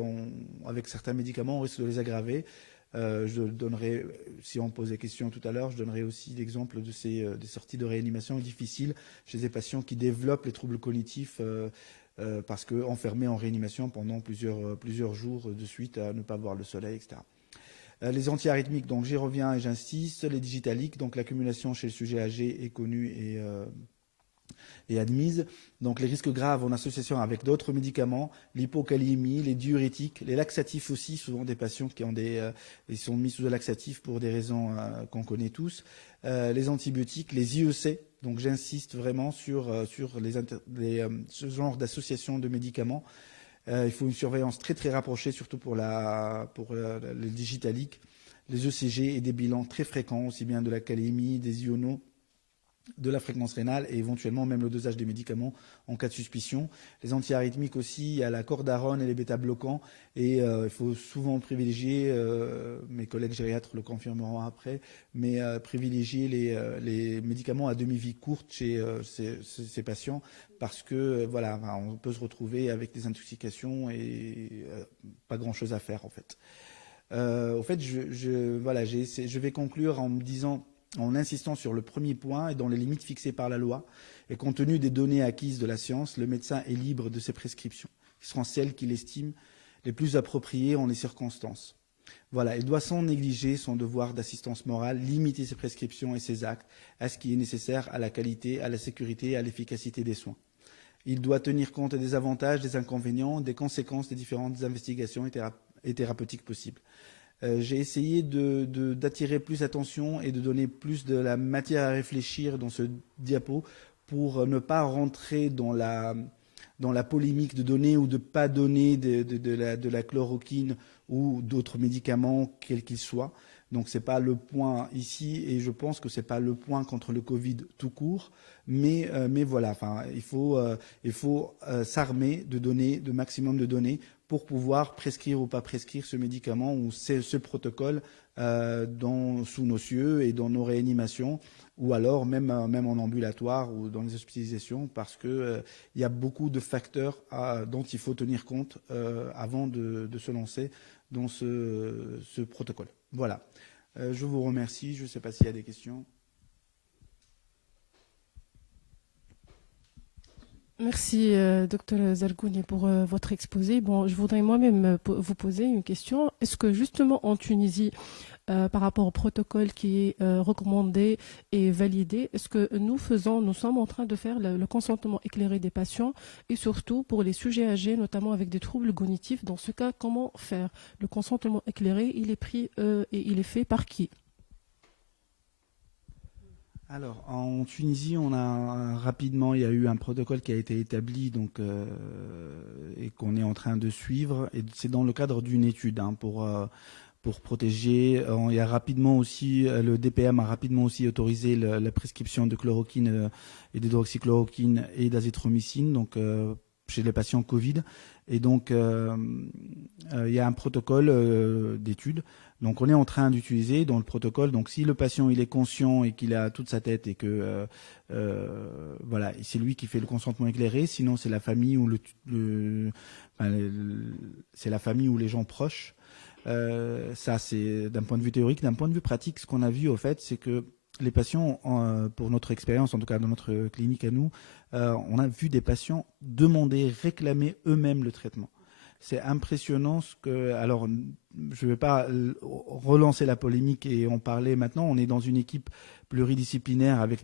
avec certains médicaments on risque de les aggraver. Je donnerai, si on me pose des questions tout à l'heure, je donnerai aussi l'exemple de des sorties de réanimation difficiles chez des patients qui développent les troubles cognitifs parce qu'enfermés en réanimation pendant plusieurs jours de suite à ne pas voir le soleil, etc. Les antiarythmiques, donc j'y reviens et j'insiste. Les digitaliques, donc l'accumulation chez le sujet âgé est connue et admise. Donc les risques graves en association avec d'autres médicaments, l'hypocalémie, les diurétiques, les laxatifs aussi, souvent des patients qui ont ils sont mis sous des laxatifs pour des raisons qu'on connaît tous, les antibiotiques, les IEC. Donc j'insiste vraiment sur ce genre d'association de médicaments. Il faut une surveillance très très rapprochée, surtout pour les digitaliques, les ECG et des bilans très fréquents, aussi bien de la calémie, des ionos de la fréquence rénale et éventuellement même le dosage des médicaments en cas de suspicion. Les antiarythmiques aussi, il y a la cordarone et les bêta-bloquants et il faut souvent privilégier, mes collègues gériatres le confirmeront après, mais privilégier les médicaments à demi-vie courte chez ces patients parce que voilà, on peut se retrouver avec des intoxications et pas grand-chose à faire en fait. Au fait, je vais conclure en insistant sur le premier point et dans les limites fixées par la loi. Et compte tenu des données acquises de la science, le médecin est libre de ses prescriptions, qui seront celles qu'il estime les plus appropriées en les circonstances. Voilà, il doit sans négliger son devoir d'assistance morale, limiter ses prescriptions et ses actes à ce qui est nécessaire à la qualité, à la sécurité et à l'efficacité des soins. Il doit tenir compte des avantages, des inconvénients, des conséquences des différentes investigations et thérapeutiques possibles. J'ai essayé d'attirer plus l'attention et de donner plus de la matière à réfléchir dans ce diapo pour ne pas rentrer dans la polémique de donner ou de ne pas donner de la chloroquine ou d'autres médicaments, quels qu'ils soient. Donc ce n'est pas le point ici et je pense que ce n'est pas le point contre le Covid tout court. Mais voilà, enfin, il faut s'armer de donner, de maximum de données pour pouvoir prescrire ou pas prescrire ce médicament ou ce protocole sous nos cieux et dans nos réanimations ou alors même en ambulatoire ou dans les hospitalisations parce qu'il y a beaucoup de facteurs dont il faut tenir compte avant de se lancer dans ce protocole. Voilà. Je vous remercie. Je ne sais pas s'il y a des questions. Merci, Dr Zargouni, pour votre exposé. Bon, je voudrais moi-même vous poser une question. Est-ce que justement en Tunisie, par rapport au protocole qui est recommandé et validé, est-ce que nous sommes en train de faire le consentement éclairé des patients et surtout pour les sujets âgés, notamment avec des troubles cognitifs. Dans ce cas, comment faire? Le consentement éclairé, il est pris et il est fait par qui? Alors, en Tunisie, il y a eu un protocole qui a été établi et qu'on est en train de suivre. Et c'est dans le cadre d'une étude pour protéger. Il y a rapidement aussi, le DPM a rapidement aussi autorisé la prescription de chloroquine et d'hydroxychloroquine et d'azithromycine chez les patients Covid. Et donc, il y a un protocole d'étude. Donc, on est en train d'utiliser dans le protocole. Donc, si le patient il est conscient et qu'il a toute sa tête et que voilà, c'est lui qui fait le consentement éclairé. Sinon, c'est la famille ou c'est la famille ou les gens proches. Ça, c'est d'un point de vue théorique. D'un point de vue pratique, ce qu'on a vu au fait, c'est que les patients, pour notre expérience, en tout cas dans notre clinique à nous, on a vu des patients demander, réclamer eux-mêmes le traitement. C'est impressionnant alors, je ne vais pas relancer la polémique et en parler maintenant. On est dans une équipe pluridisciplinaire avec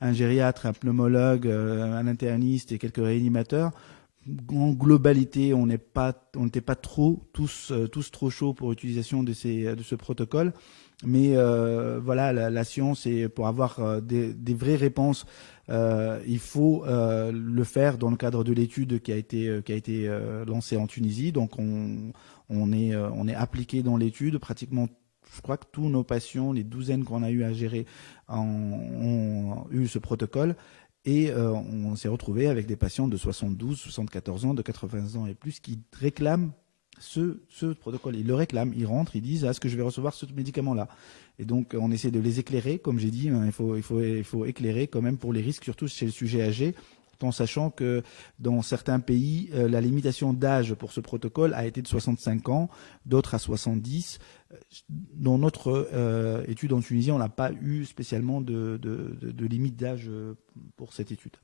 un gériatre, un pneumologue, un interniste et quelques réanimateurs. En globalité, on n'était pas tous trop chauds pour l'utilisation de ce protocole. Mais voilà, la science, et pour avoir des vraies réponses, il faut le faire dans le cadre de l'étude qui a été lancée en Tunisie. Donc on est appliqué dans l'étude. Pratiquement, je crois que tous nos patients, les douzaines qu'on a eu à gérer, ont eu ce protocole. Et on s'est retrouvé avec des patients de 72, 74 ans, de 80 ans et plus qui réclament ce protocole. Ils le réclament, ils rentrent, ils disent est-ce que je vais recevoir ce médicament-là? Et donc on essaie de les éclairer, comme j'ai dit, il faut éclairer quand même pour les risques, surtout chez le sujet âgé, en sachant que dans certains pays, la limitation d'âge pour ce protocole a été de 65 ans, d'autres à 70. Dans notre étude en Tunisie, on n'a pas eu spécialement de limite d'âge pour cette étude.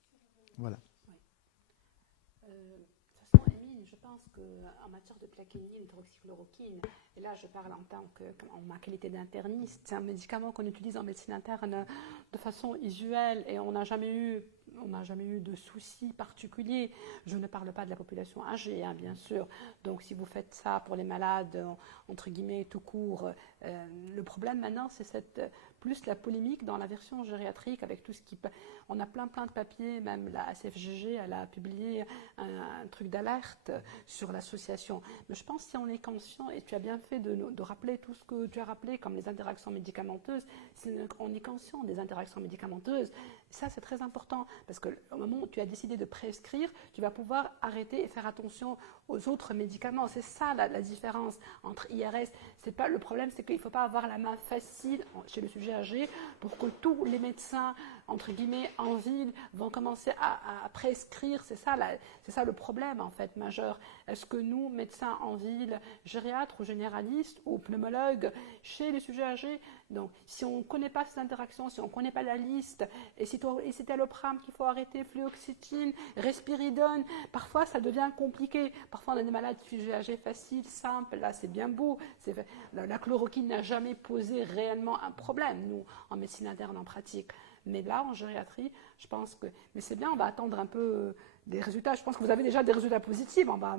Voilà. De toute façon, Émile, je pense qu'en matière de plaquenil, hydroxychloroquine, et là je parle en ma qualité d'interniste, c'est un médicament qu'on utilise en médecine interne de façon usuelle et on n'a jamais eu on n'a jamais eu de soucis particuliers. Je ne parle pas de la population âgée, hein, bien sûr. Donc, si vous faites ça pour les malades, entre guillemets, tout court, le problème maintenant, c'est plus la polémique dans la version gériatrique avec tout ce qui... On a plein de papiers, même la CFGG, elle a publié un truc d'alerte sur l'association. Mais je pense que si on est conscient, et tu as bien fait de rappeler tout ce que tu as rappelé, comme les interactions médicamenteuses, si on est conscient des interactions médicamenteuses, ça c'est très important, parce qu'au moment où tu as décidé de prescrire, tu vas pouvoir arrêter et faire attention aux autres médicaments. C'est ça la différence entre IRS. C'est pas, le problème, c'est qu'il ne faut pas avoir la main facile chez le sujet âgé pour que tous les médecins, entre guillemets, en ville vont commencer à prescrire. C'est ça le problème, en fait, majeur. Est-ce que nous, médecins en ville, gériatres ou généralistes ou pneumologues, chez les sujets âgés, donc si on ne connaît pas ces interactions, si on ne connaît pas la liste, et c'est Alloprame qu'il faut arrêter, fluoxétine, risperidone, parfois ça devient compliqué. Parfois on a des malades sujets âgés faciles, simples, là c'est bien beau. La chloroquine n'a jamais posé réellement un problème, nous, en médecine interne, en pratique. Mais là, en gériatrie, je pense que... Mais c'est bien, on va attendre un peu des résultats. Je pense que vous avez déjà des résultats positifs. On va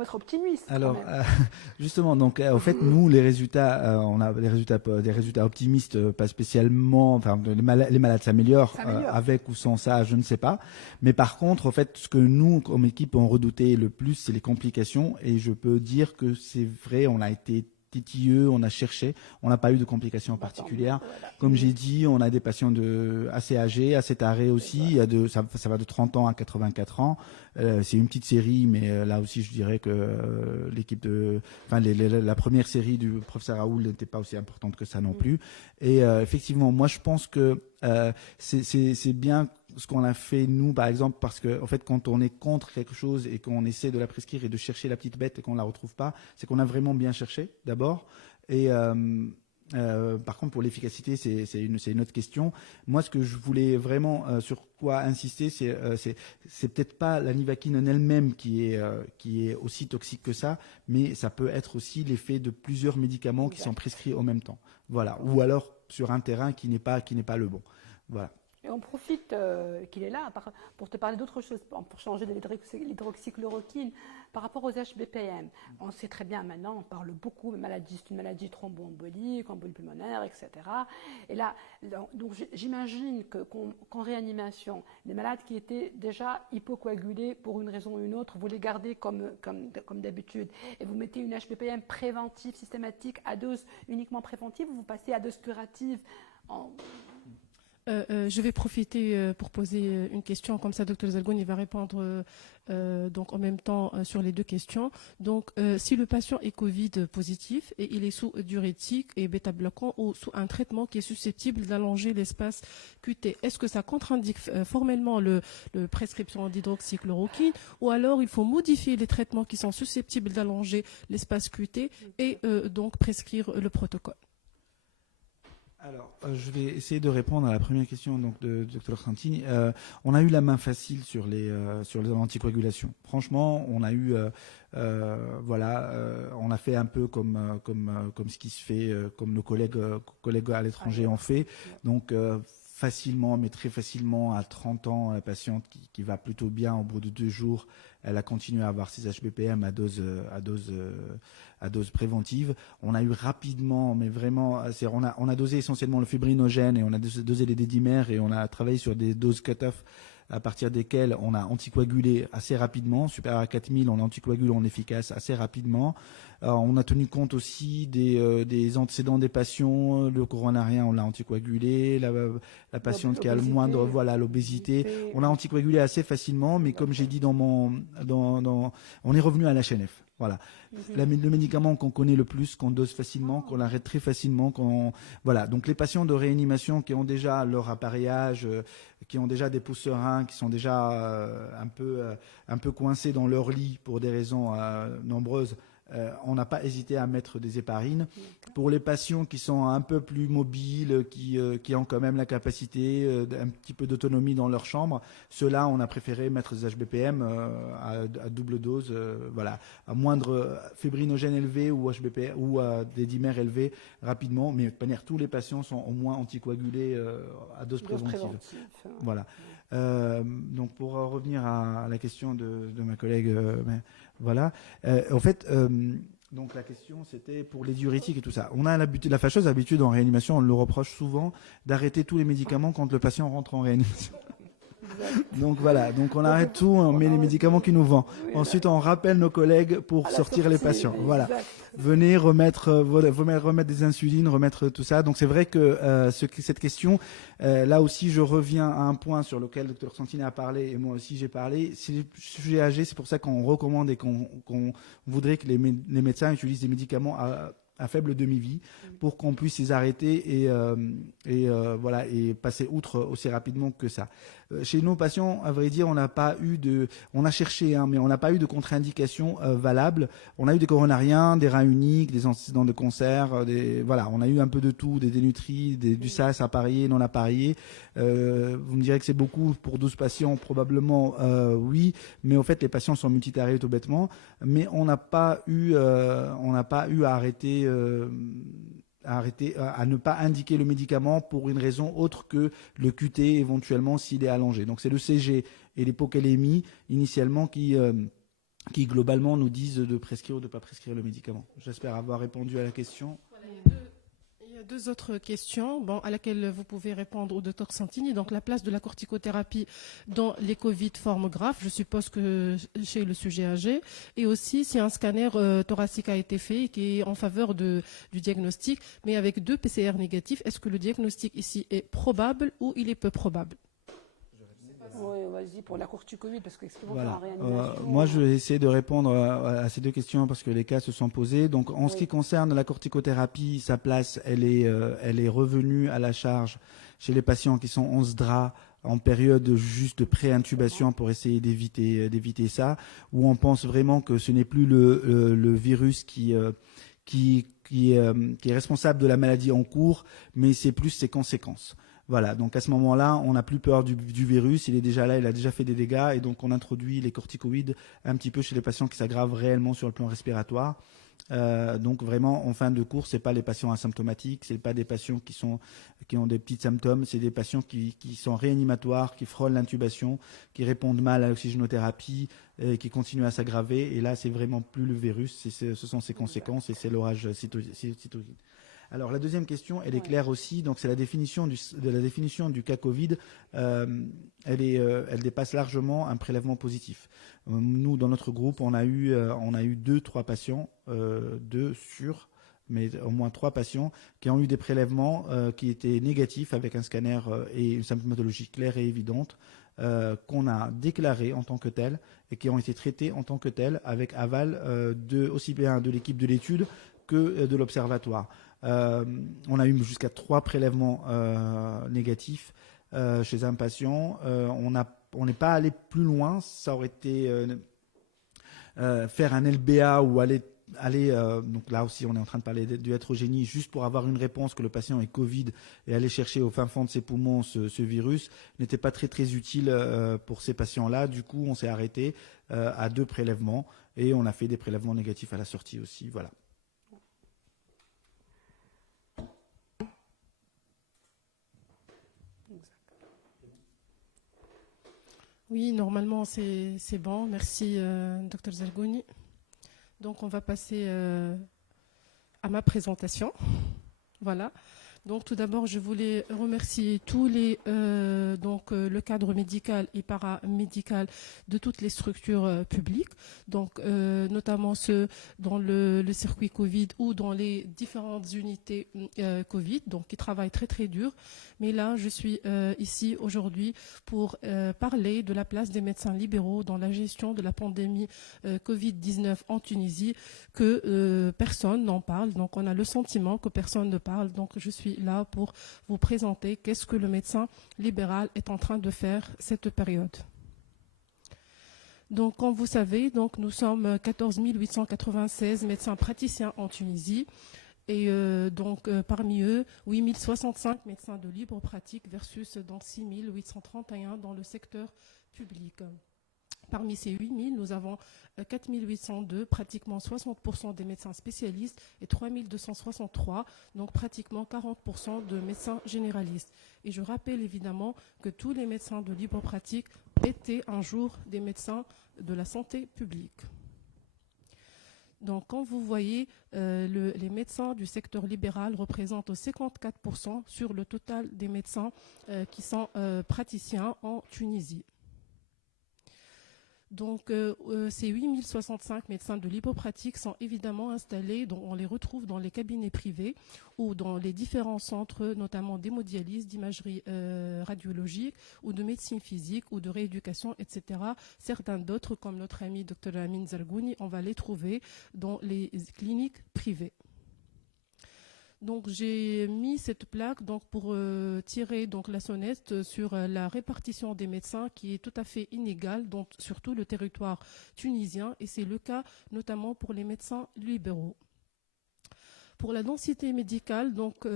être optimiste. Alors, justement, donc, au fait, nous, les résultats, on a des résultats optimistes, pas spécialement. Enfin, les malades s'améliorent avec ou sans ça, je ne sais pas. Mais par contre, au fait, ce que nous, comme équipe, on redoutait le plus, c'est les complications. Et je peux dire que c'est vrai, on a été titilleux, on a cherché, on n'a pas eu de complications particulières. Voilà. Comme j'ai dit, on a des patients assez âgés, assez tarés aussi. Ça va de 30 ans à 84 ans. C'est une petite série, mais là aussi, je dirais que la première série du professeur Raoul n'était pas aussi importante que ça non plus. Et effectivement, moi, je pense que c'est bien ce qu'on a fait nous, par exemple, parce que en fait, quand on est contre quelque chose et qu'on essaie de la prescrire et de chercher la petite bête et qu'on la retrouve pas, c'est qu'on a vraiment bien cherché d'abord. Et par contre, pour l'efficacité, c'est une autre question. Moi, ce que je voulais vraiment sur quoi insister, c'est peut-être pas la nivaquine en elle-même qui est aussi toxique que ça, mais ça peut être aussi l'effet de plusieurs médicaments qui sont prescrits en même temps. Voilà. Ou alors sur un terrain qui n'est pas le bon. Voilà. Et on profite qu'il est là pour te parler d'autre chose, pour changer de l'hydroxychloroquine par rapport aux HBPM. On sait très bien maintenant, on parle beaucoup, c'est une maladie thromboembolique, embolie pulmonaire, etc. Et là, donc j'imagine qu'en réanimation, les malades qui étaient déjà hypocoagulés pour une raison ou une autre, vous les gardez comme d'habitude. Et vous mettez une HBPM préventive, systématique, à dose uniquement préventive, ou vous passez à dose curative je vais profiter pour poser une question, comme ça Dr Zergouni va répondre donc en même temps sur les deux questions. Donc si le patient est Covid positif et il est sous diurétique et bêta-bloquant ou sous un traitement qui est susceptible d'allonger l'espace QT, est-ce que ça contre-indique formellement le prescription d'hydroxychloroquine, ou alors il faut modifier les traitements qui sont susceptibles d'allonger l'espace QT et donc prescrire le protocole? Alors, je vais essayer de répondre à la première question donc, de Dr Santini. On a eu la main facile sur les anticoagulations. Franchement, on a eu, on a fait un peu comme ce qui se fait, comme nos collègues à l'étranger ont fait. Donc, facilement, mais très facilement, à 30 ans, la patiente qui va plutôt bien, au bout de 2 jours, elle a continué à avoir ses HBPM à dose préventive. On a eu rapidement, mais vraiment, on a dosé essentiellement le fibrinogène et on a dosé les dédimères et on a travaillé sur des doses cut-off à partir desquelles on a anticoagulé assez rapidement. Supérieur à 4000, on anticoagule en efficace assez rapidement. On a tenu compte aussi des antécédents des patients. Le coronarien, on l'a anticoagulé. La patiente qui a le moindre, l'obésité. On a anticoagulé assez facilement, mais comme j'ai dit on est revenu à l'HNF. Voilà. Le médicament qu'on connaît le plus, qu'on dose facilement, qu'on arrête très facilement, voilà. Donc les patients de réanimation qui ont déjà leur appareillage, qui ont déjà des pouces sereins, qui sont déjà un peu coincés dans leur lit pour des raisons nombreuses, on n'a pas hésité à mettre des héparines. Pour les patients qui sont un peu plus mobiles, qui ont quand même la capacité d'un petit peu d'autonomie dans leur chambre, ceux-là, on a préféré mettre des HBPM à double dose, voilà, à moindre fibrinogène élevé ou HBP ou des dimères élevés rapidement. Mais de toute manière, tous les patients sont au moins anticoagulés à dose préventive. Voilà. Donc pour revenir à la question de ma collègue, voilà. En fait, donc la question c'était pour les diurétiques et tout ça. On a la fâcheuse habitude en réanimation, on le reproche souvent d'arrêter tous les médicaments quand le patient rentre en réanimation. Donc voilà, donc on arrête tout, on met les médicaments qui nous vendent. Ensuite, on rappelle nos collègues pour sortir les patients. Voilà. Venez remettre des insulines, remettre tout ça. Donc c'est vrai que cette question, là aussi, je reviens à un point sur lequel le Dr Santini a parlé et moi aussi j'ai parlé. C'est les sujets âgés, c'est pour ça qu'on recommande et qu'on voudrait que les médecins utilisent des médicaments à faible demi-vie pour qu'on puisse les arrêter voilà, et passer outre aussi rapidement que ça. Chez nos patients, à vrai dire, on a cherché, hein, mais on n'a pas eu de contre-indication valable. On a eu des coronariens, des reins uniques, des antécédents de cancer, voilà, on a eu un peu de tout, des dénutris, du SAS appareillé, non appareillé. Vous me direz que c'est beaucoup pour 12 patients, probablement oui, mais en fait les patients sont multitariés tout bêtement, mais on n'a pas eu à arrêter. À ne pas indiquer le médicament pour une raison autre que le QT éventuellement s'il est allongé. Donc c'est le CG et l'hypocalémie initialement qui globalement nous disent de prescrire ou de ne pas prescrire le médicament. J'espère avoir répondu à la question. Voilà, il y a deux autres questions à laquelle vous pouvez répondre au Dr Santini. Donc la place de la corticothérapie dans les Covid formes graves, je suppose que chez le sujet âgé, et aussi si un scanner thoracique a été fait qui est en faveur du diagnostic, mais avec 2 PCR négatifs, est-ce que le diagnostic ici est probable ou il est peu probable? Oui, vas-y, pour la corticoïde, parce qu'est-ce qu'ils vont Voilà. faire en réanimation moi, je vais essayer de répondre à ces deux questions parce que les cas se sont posés. Donc, en ce qui concerne la corticothérapie, sa place, elle est revenue à la charge chez les patients qui sont en SDRA en période juste de pré-intubation pour essayer d'éviter ça, où on pense vraiment que ce n'est plus le virus qui est responsable de la maladie en cours, mais c'est plus ses conséquences. Voilà, donc à ce moment-là, on n'a plus peur du virus, il est déjà là, il a déjà fait des dégâts, et donc on introduit les corticoïdes un petit peu chez les patients qui s'aggravent réellement sur le plan respiratoire. Donc vraiment, en fin de cours, c'est pas les patients asymptomatiques, c'est pas des patients qui ont des petits symptômes, c'est des patients qui sont réanimatoires, qui frôlent l'intubation, qui répondent mal à l'oxygénothérapie, qui continuent à s'aggraver, et là, c'est vraiment plus le virus, ce sont ses conséquences, et c'est l'orage cytokine. Alors la deuxième question, elle est claire aussi. Donc c'est la définition du cas Covid. Elle dépasse largement un prélèvement positif. Nous, dans notre groupe, on a eu 2-3 patients, mais au moins 3 patients qui ont eu des prélèvements qui étaient négatifs avec un scanner et une symptomatologie claire et évidente qu'on a déclarés en tant que tels et qui ont été traités en tant que tels avec aval aussi bien de l'équipe de l'étude que de l'observatoire. On a eu jusqu'à 3 prélèvements négatifs chez un patient. On n'est pas allé plus loin. Ça aurait été faire un LBA ou aller donc là aussi on est en train de parler du hétérogénie juste pour avoir une réponse que le patient est Covid et aller chercher au fin fond de ses poumons ce virus n'était pas très très utile pour ces patients-là. Du coup on s'est arrêté à 2 prélèvements et on a fait des prélèvements négatifs à la sortie aussi. Voilà. Oui, normalement c'est bon. Merci Dr Zergouni. Donc on va passer à ma présentation. Voilà. Donc tout d'abord, je voulais remercier tous le cadre médical et paramédical de toutes les structures publiques, donc notamment ceux dans le circuit Covid ou dans les différentes unités Covid, donc qui travaillent très très dur. Mais là, je suis ici aujourd'hui pour parler de la place des médecins libéraux dans la gestion de la pandémie Covid-19 en Tunisie, que personne n'en parle. Donc on a le sentiment que personne ne parle. Donc je suis là pour vous présenter qu'est-ce que le médecin libéral est en train de faire cette période. Donc, comme vous savez, donc, nous sommes 14 896 médecins praticiens en Tunisie. Et parmi eux, 8 065 médecins de libre pratique versus 6 831 dans le secteur public. Parmi ces 8 000, nous avons 4 802, pratiquement 60% des médecins spécialistes, et 3 263, donc pratiquement 40% de médecins généralistes. Et je rappelle évidemment que tous les médecins de libre pratique étaient un jour des médecins de la santé publique. Donc, quand vous voyez, les médecins du secteur libéral représentent 54% sur le total des médecins qui sont praticiens en Tunisie. Donc, ces 8 065 médecins de libre pratique sont évidemment installés, donc on les retrouve dans les cabinets privés ou dans les différents centres, notamment d'hémodialyse, d'imagerie radiologique ou de médecine physique ou de rééducation, etc. Certains d'autres, comme notre ami Dr Amin Zargouni, on va les trouver dans les cliniques privées. Donc j'ai mis cette plaque donc pour tirer donc la sonnette sur la répartition des médecins qui est tout à fait inégale donc sur tout le territoire tunisien, et c'est le cas notamment pour les médecins libéraux. Pour la densité médicale, donc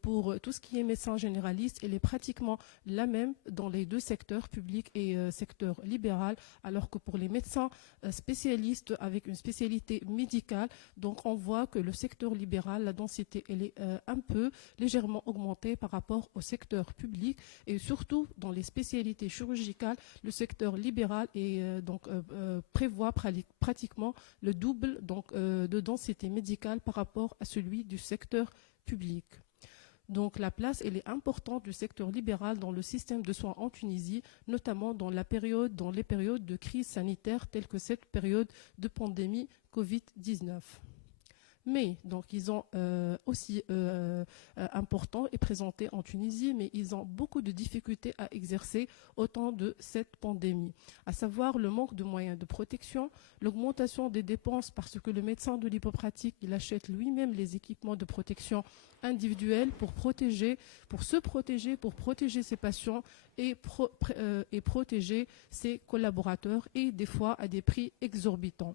pour tout ce qui est médecin généraliste, elle est pratiquement la même dans les deux secteurs, public et secteur libéral, alors que pour les médecins spécialistes avec une spécialité médicale, donc on voit que le secteur libéral, la densité, elle est un peu légèrement augmentée par rapport au secteur public, et surtout dans les spécialités chirurgicales, le secteur libéral prévoit pratiquement le double donc, de densité médicale par rapport à celui du secteur public. Donc la place, elle est importante du secteur libéral dans le système de soins en Tunisie, notamment dans les périodes de crise sanitaire telles que cette période de pandémie Covid-19. Mais donc ils ont aussi important et présenté en Tunisie, mais ils ont beaucoup de difficultés à exercer au temps de cette pandémie, à savoir le manque de moyens de protection, l'augmentation des dépenses parce que le médecin de libre pratique, il achète lui-même les équipements de protection individuels pour se protéger, pour protéger ses patients et protéger ses collaborateurs, et des fois à des prix exorbitants.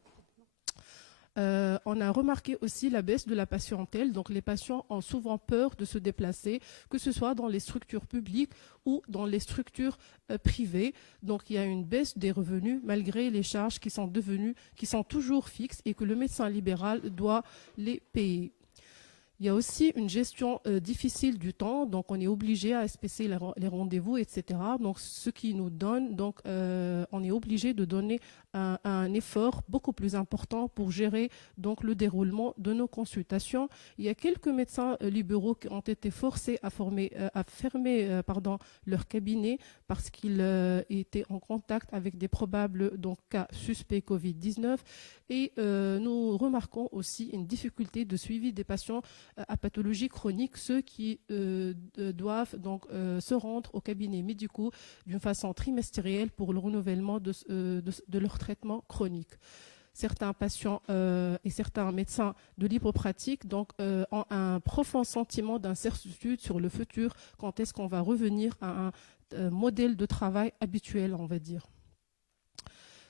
On a remarqué aussi la baisse de la patientèle, donc les patients ont souvent peur de se déplacer, que ce soit dans les structures publiques ou dans les structures privées. Donc il y a une baisse des revenus malgré les charges qui sont toujours fixes et que le médecin libéral doit les payer. Il y a aussi une gestion difficile du temps, donc on est obligé à espécer les rendez-vous, etc. Donc ce qui nous donne, donc on est obligé de donner un effort beaucoup plus important pour gérer donc le déroulement de nos consultations. Il y a quelques médecins libéraux qui ont été forcés à fermer leur cabinet parce qu'ils étaient en contact avec des probables cas suspects Covid-19. Et nous remarquons aussi une difficulté de suivi des patients à pathologie chronique, ceux qui doivent donc se rendre aux cabinets médicaux d'une façon trimestrielle pour le renouvellement de leur traitement chronique. Certains patients et certains médecins de libre pratique ont un profond sentiment d'incertitude sur le futur, quand est-ce qu'on va revenir à un modèle de travail habituel, on va dire.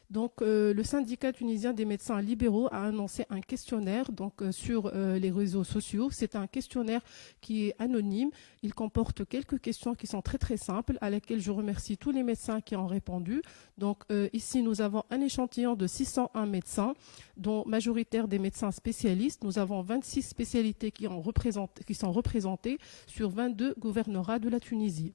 Donc, le syndicat tunisien des médecins libéraux a annoncé un questionnaire sur les réseaux sociaux. C'est un questionnaire qui est anonyme. Il comporte quelques questions qui sont très très simples, à laquelle je remercie tous les médecins qui ont répondu. Donc, ici, nous avons un échantillon de 601 médecins, dont majoritaire des médecins spécialistes. Nous avons 26 spécialités qui sont représentées sur 22 gouvernorats de la Tunisie.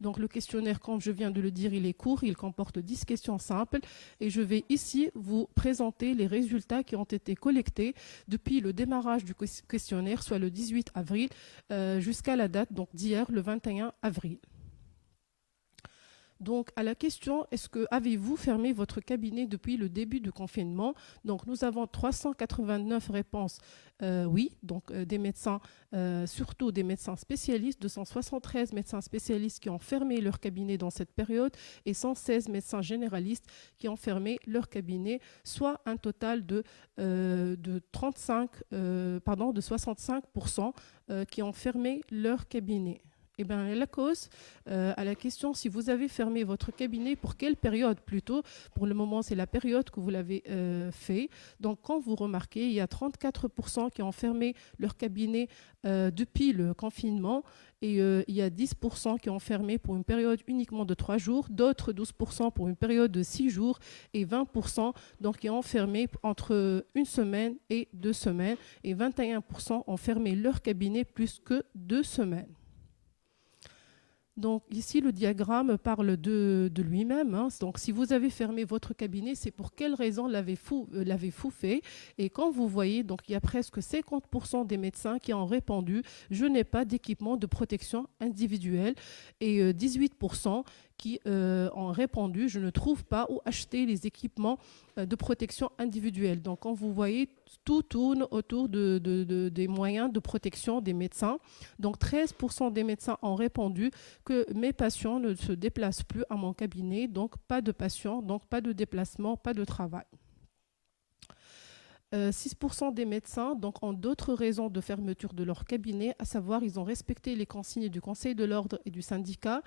Donc le questionnaire, comme je viens de le dire, il est court, il comporte 10 questions simples, et je vais ici vous présenter les résultats qui ont été collectés depuis le démarrage du questionnaire, soit le 18 avril, jusqu'à la date d'hier, le 21 avril. Donc, à la question, est-ce que avez-vous fermé votre cabinet depuis le début du confinement? Donc, nous avons 389 réponses oui, donc des médecins, surtout des médecins spécialistes, 273 médecins spécialistes qui ont fermé leur cabinet dans cette période et 116 médecins généralistes qui ont fermé leur cabinet, soit un total de 65% qui ont fermé leur cabinet. Eh bien, la cause, à la question si vous avez fermé votre cabinet, pour quelle période plutôt? Pour le moment, c'est la période que vous l'avez fait. Donc, quand vous remarquez, il y a 34% qui ont fermé leur cabinet depuis le confinement et il y a 10% qui ont fermé pour une période uniquement de 3 jours, d'autres 12% pour une période de 6 jours et 20% donc, qui ont fermé entre 1 semaine et 2 semaines et 21% ont fermé leur cabinet plus que 2 semaines. Donc ici, le diagramme parle de lui-même. Hein. Donc si vous avez fermé votre cabinet, c'est pour quelle raison l'avez-vous fait? Et quand vous voyez, donc il y a presque 50% des médecins qui ont répondu « Je n'ai pas d'équipement de protection individuelle » et 18% qui ont répondu « Je ne trouve pas où acheter les équipements de protection individuelle ». Donc, quand vous voyez, tout tourne autour des moyens de protection des médecins. Donc, 13% des médecins ont répondu que mes patients ne se déplacent plus à mon cabinet, donc pas de patients, donc pas de déplacement, pas de travail. 6% des médecins donc, ont d'autres raisons de fermeture de leur cabinet, à savoir ils ont respecté les consignes du Conseil de l'ordre et du syndicat.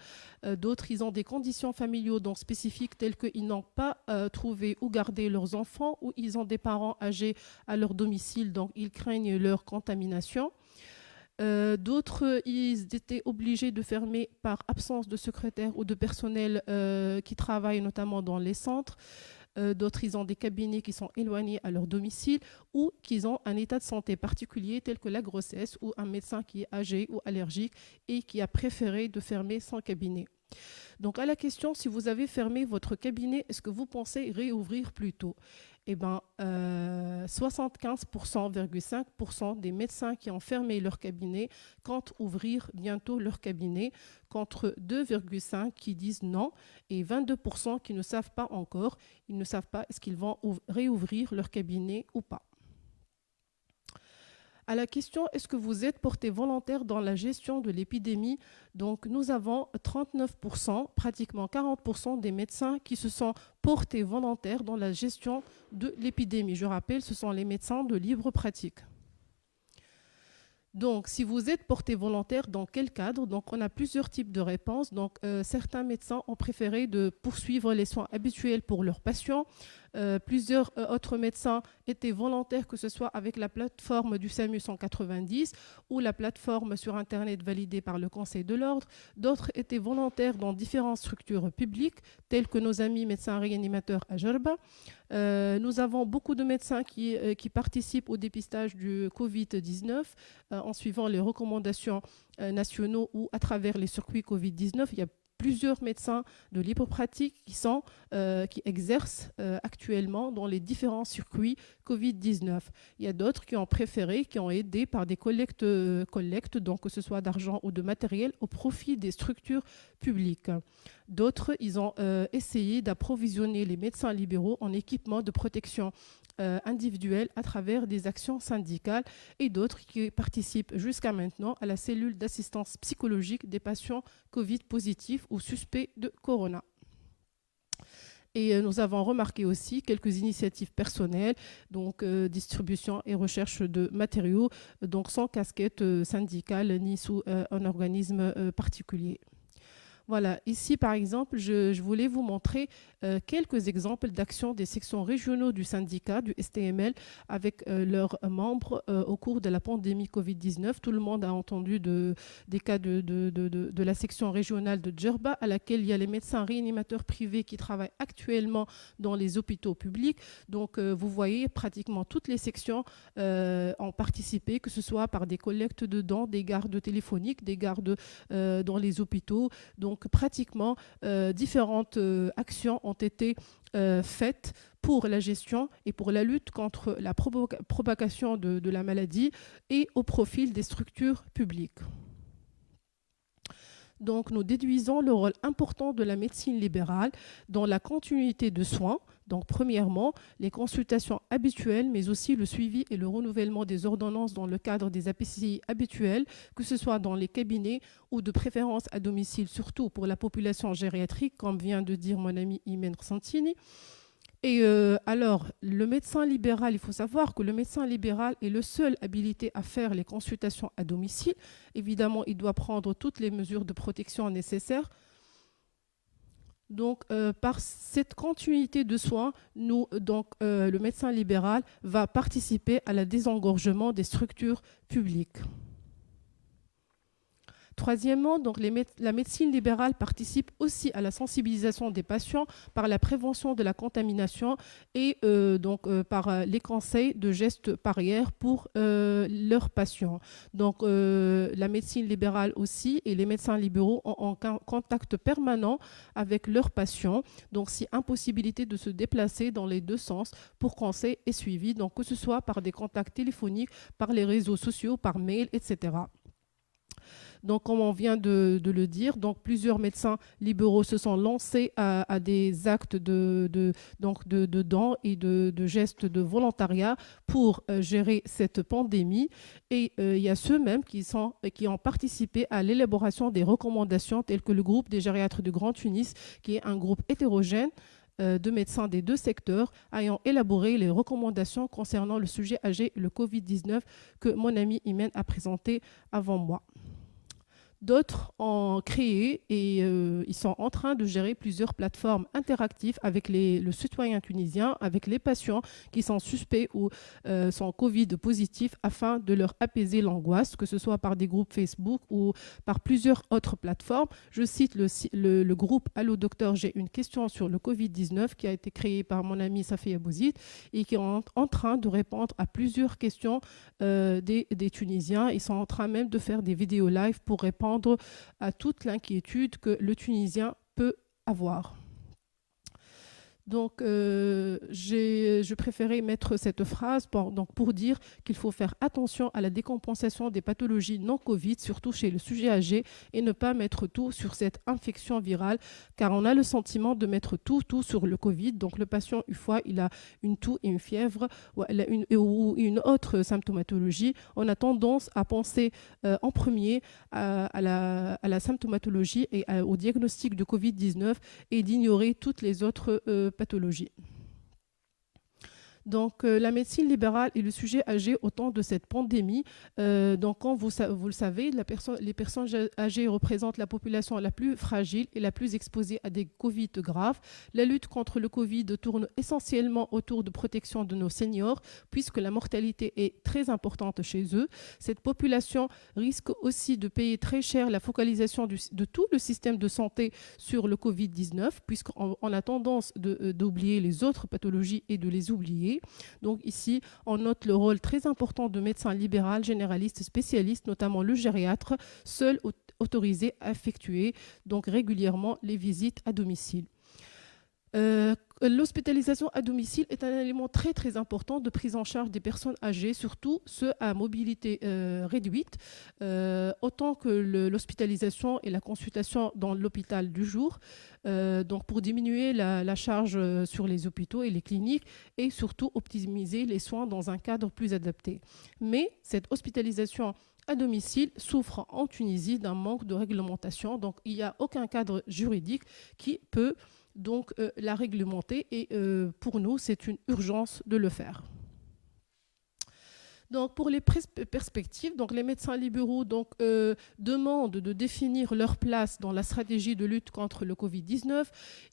D'autres, ils ont des conditions familiaux donc, spécifiques telles qu'ils n'ont pas trouvé où garder leurs enfants ou ils ont des parents âgés à leur domicile, donc ils craignent leur contamination. D'autres, ils étaient obligés de fermer par absence de secrétaire ou de personnel qui travaillent notamment dans les centres. D'autres, ils ont des cabinets qui sont éloignés à leur domicile ou qu'ils ont un état de santé particulier tel que la grossesse ou un médecin qui est âgé ou allergique et qui a préféré de fermer son cabinet. Donc à la question, si vous avez fermé votre cabinet, est-ce que vous pensez réouvrir plus tôt? Eh bien, 75,5% des médecins qui ont fermé leur cabinet comptent ouvrir bientôt leur cabinet, contre 2,5% qui disent non et 22% qui ne savent pas encore. Ils ne savent pas est-ce qu'ils vont réouvrir leur cabinet ou pas. À la question, est-ce que vous êtes porté volontaire dans la gestion de l'épidémie? Donc, nous avons 39%, pratiquement 40% des médecins qui se sont portés volontaires dans la gestion de l'épidémie. Je rappelle, ce sont les médecins de libre pratique. Donc, si vous êtes porté volontaire, dans quel cadre? Donc, on a plusieurs types de réponses. Donc, certains médecins ont préféré de poursuivre les soins habituels pour leurs patients. Plusieurs autres médecins étaient volontaires, que ce soit avec la plateforme du SAMU 190 ou la plateforme sur Internet validée par le Conseil de l'ordre. D'autres étaient volontaires dans différentes structures publiques, telles que nos amis médecins réanimateurs à Djerba. Nous avons beaucoup de médecins qui participent au dépistage du Covid-19 en suivant les recommandations nationaux ou à travers les circuits Covid-19. Il y a plusieurs médecins de libre pratique qui exercent actuellement dans les différents circuits Covid-19. Il y a d'autres qui ont préféré, qui ont aidé par des collectes, donc que ce soit d'argent ou de matériel, au profit des structures publiques. D'autres, ils ont essayé d'approvisionner les médecins libéraux en équipement de protection individuelle à travers des actions syndicales et d'autres qui participent jusqu'à maintenant à la cellule d'assistance psychologique des patients Covid positifs ou suspects de corona. Et nous avons remarqué aussi quelques initiatives personnelles, donc distribution et recherche de matériaux, donc sans casquette syndicale ni sous un organisme particulier. Voilà, ici par exemple, je voulais vous montrer quelques exemples d'actions des sections régionaux du syndicat, du STML, avec leurs membres au cours de la pandémie Covid-19. Tout le monde a entendu des cas de la section régionale de Djerba, à laquelle il y a les médecins réanimateurs privés qui travaillent actuellement dans les hôpitaux publics. Donc vous voyez, pratiquement toutes les sections ont participé, que ce soit par des collectes de dons, des gardes téléphoniques, des gardes dans les hôpitaux. Donc pratiquement différentes actions ont été faites pour la gestion et pour la lutte contre la propagation de la maladie et au profil des structures publiques. Donc, nous déduisons le rôle important de la médecine libérale dans la continuité de soins. Donc, premièrement, les consultations habituelles, mais aussi le suivi et le renouvellement des ordonnances dans le cadre des APCI habituels, que ce soit dans les cabinets ou de préférence à domicile, surtout pour la population gériatrique, comme vient de dire mon ami Imen Santini. Et alors, le médecin libéral, il faut savoir que le médecin libéral est le seul habilité à faire les consultations à domicile. Évidemment, il doit prendre toutes les mesures de protection nécessaires. Donc, par cette continuité de soins, le médecin libéral va participer à la désengorgement des structures publiques. Troisièmement, donc la médecine libérale participe aussi à la sensibilisation des patients par la prévention de la contamination et par les conseils de gestes barrières pour leurs patients. Donc la médecine libérale aussi et les médecins libéraux ont un contact permanent avec leurs patients. Donc si impossibilité de se déplacer dans les deux sens pour conseil et suivi, donc que ce soit par des contacts téléphoniques, par les réseaux sociaux, par mail, etc. Donc, comme on vient de le dire, donc plusieurs médecins libéraux se sont lancés à des actes de dons et de gestes de volontariat pour gérer cette pandémie. Et il y a ceux-mêmes qui ont participé à l'élaboration des recommandations telles que le groupe des gériatres de Grand Tunis, qui est un groupe hétérogène de médecins des deux secteurs ayant élaboré les recommandations concernant le sujet âgé, le Covid-19, que mon ami Imen a présenté avant moi. D'autres ont créé et ils sont en train de gérer plusieurs plateformes interactives avec le citoyen tunisien, avec les patients qui sont suspects ou sont Covid positifs afin de leur apaiser l'angoisse, que ce soit par des groupes Facebook ou par plusieurs autres plateformes. Je cite le groupe Allo Docteur, j'ai une question sur le Covid-19 qui a été créé par mon ami Safia Bouzid et qui est en train de répondre à plusieurs questions des Tunisiens. Ils sont en train même de faire des vidéos live pour répondre à toute l'inquiétude que le Tunisien peut avoir. Donc, je préférais mettre cette phrase pour dire qu'il faut faire attention à la décompensation des pathologies non Covid, surtout chez le sujet âgé, et ne pas mettre tout sur cette infection virale, car on a le sentiment de mettre tout sur le Covid. Donc, le patient, une fois il a une toux et une fièvre ou une autre symptomatologie, on a tendance à penser en premier à la symptomatologie et au diagnostic de Covid-19 et d'ignorer toutes les autres pathologie. Donc, la médecine libérale est le sujet âgé au temps de cette pandémie. Donc, comme vous le savez, les personnes âgées représentent la population la plus fragile et la plus exposée à des Covid graves. La lutte contre le Covid tourne essentiellement autour de protection de nos seniors, puisque la mortalité est très importante chez eux. Cette population risque aussi de payer très cher la focalisation de tout le système de santé sur le Covid-19, puisqu'on a tendance d'oublier les autres pathologies et de les oublier. Donc ici, on note le rôle très important de médecins libéraux, généralistes, spécialistes, notamment le gériatre, seul autorisé à effectuer donc régulièrement les visites à domicile. L'hospitalisation à domicile est un élément très très important de prise en charge des personnes âgées, surtout ceux à mobilité réduite, autant que l'hospitalisation et la consultation dans l'hôpital du jour, donc pour diminuer la charge sur les hôpitaux et les cliniques et surtout optimiser les soins dans un cadre plus adapté. Mais cette hospitalisation à domicile souffre en Tunisie d'un manque de réglementation, donc il n'y a aucun cadre juridique qui peut donc la réglementer et pour nous c'est une urgence de le faire. Donc, pour les perspectives, donc les médecins libéraux demandent de définir leur place dans la stratégie de lutte contre le Covid-19.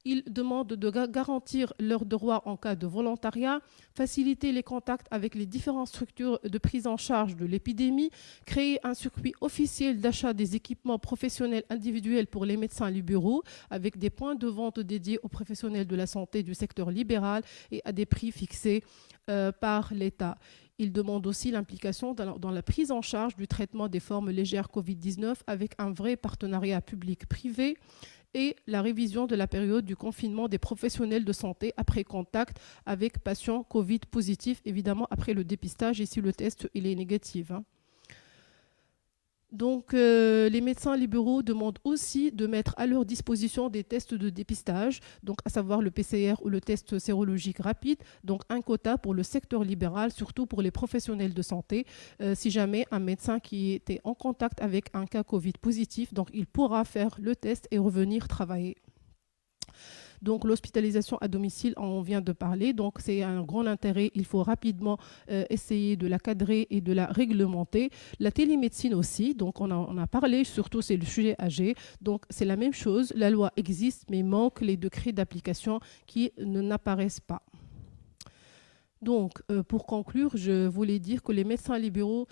Ils demandent de garantir leurs droits en cas de volontariat, faciliter les contacts avec les différentes structures de prise en charge de l'épidémie, créer un circuit officiel d'achat des équipements professionnels individuels pour les médecins libéraux, avec des points de vente dédiés aux professionnels de la santé du secteur libéral et à des prix fixés par l'État. Il demande aussi l'implication dans la prise en charge du traitement des formes légères Covid-19 avec un vrai partenariat public-privé et la révision de la période du confinement des professionnels de santé après contact avec patients Covid positifs, évidemment après le dépistage et si le test il est négatif. Donc, les médecins libéraux demandent aussi de mettre à leur disposition des tests de dépistage, donc à savoir le PCR ou le test sérologique rapide, donc un quota pour le secteur libéral, surtout pour les professionnels de santé. Si jamais un médecin qui était en contact avec un cas Covid positif, donc il pourra faire le test et revenir travailler. Donc l'hospitalisation à domicile, on vient de parler, donc c'est un grand intérêt. Il faut rapidement essayer de la cadrer et de la réglementer. La télémédecine aussi, donc on a parlé, surtout c'est le sujet âgé. Donc c'est la même chose, la loi existe, mais manque les décrets d'application qui n'apparaissent pas. Donc, pour conclure, je voulais dire que les médecins libéraux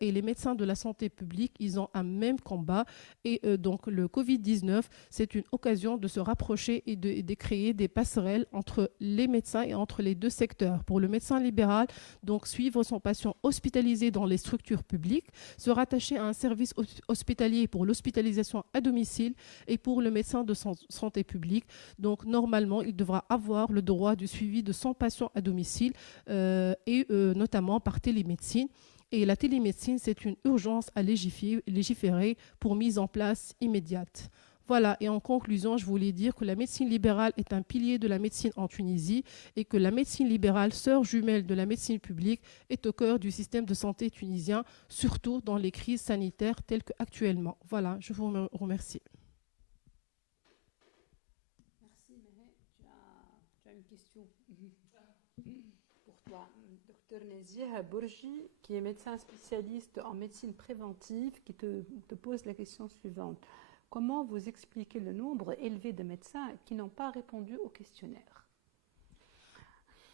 et les médecins de la santé publique, ils ont un même combat. Et donc, le Covid-19, c'est une occasion de se rapprocher et de créer des passerelles entre les médecins et entre les deux secteurs. Pour le médecin libéral, donc suivre son patient hospitalisé dans les structures publiques, se rattacher à un service hospitalier pour l'hospitalisation à domicile, et pour le médecin de santé publique, donc normalement, il devra avoir le droit du suivi de son patient à domicile, et notamment par télémédecine. Et la télémédecine, c'est une urgence à légiférer pour mise en place immédiate. Voilà, et en conclusion, je voulais dire que la médecine libérale est un pilier de la médecine en Tunisie et que la médecine libérale, sœur jumelle de la médecine publique, est au cœur du système de santé tunisien, surtout dans les crises sanitaires telles qu'actuellement. Voilà, je vous remercie. Merci, Mehmet. Tu as une question pour toi. Docteur Nezih Bourgi, qui est médecin spécialiste en médecine préventive, qui te pose la question suivante. Comment vous expliquez le nombre élevé de médecins qui n'ont pas répondu au questionnaire?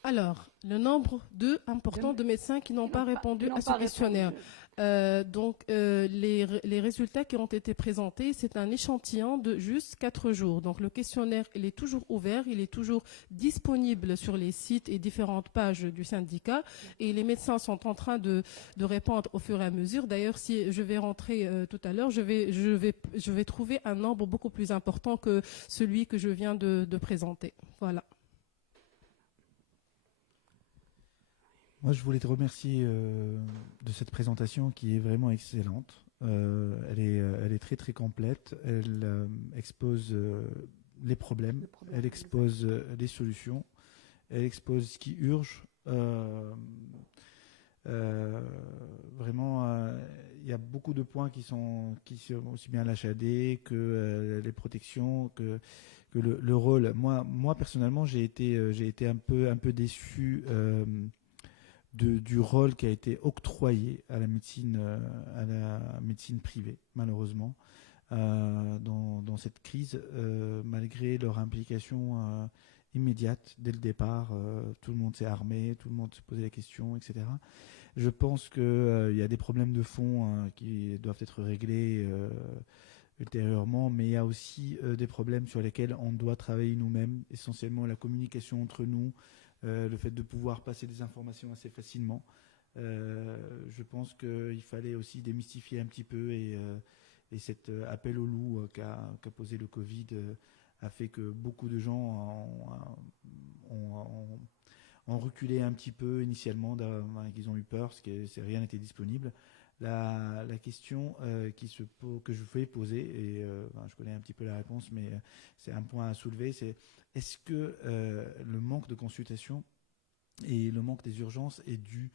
Alors, le nombre important de médecins qui n'ont pas répondu à ce questionnaire. Les résultats qui ont été présentés, c'est un échantillon de juste 4 jours. Donc, le questionnaire, il est toujours ouvert, il est toujours disponible sur les sites et différentes pages du syndicat. Et les médecins sont en train de répondre au fur et à mesure. D'ailleurs, si je vais rentrer tout à l'heure, je vais trouver un nombre beaucoup plus important que celui que je viens de présenter. Voilà. Moi, je voulais te remercier de cette présentation qui est vraiment excellente. Elle est très très complète. Elle expose les problèmes, elle expose les solutions, elle expose ce qui urge. Vraiment, il y a beaucoup de points qui sont aussi bien l'HAD que les protections, que le rôle. Moi personnellement, j'ai été un peu déçu du rôle qui a été octroyé à la médecine privée, malheureusement, dans cette crise, malgré leur implication immédiate dès le départ. Tout le monde s'est armé, tout le monde se posait la question, etc. Je pense qu'il y a des problèmes de fond qui doivent être réglés ultérieurement, mais il y a aussi des problèmes sur lesquels on doit travailler nous-mêmes, essentiellement la communication entre nous, le fait de pouvoir passer des informations assez facilement. Je pense qu'il fallait aussi démystifier un petit peu, et cet appel au loup qu'a posé le Covid a fait que beaucoup de gens ont reculé un petit peu initialement, qu'ils ont eu peur parce que rien n'était disponible. La question que je vais poser, et je connais un petit peu la réponse, mais c'est un point à soulever, c'est: est-ce que le manque de consultation et le manque des urgences est dû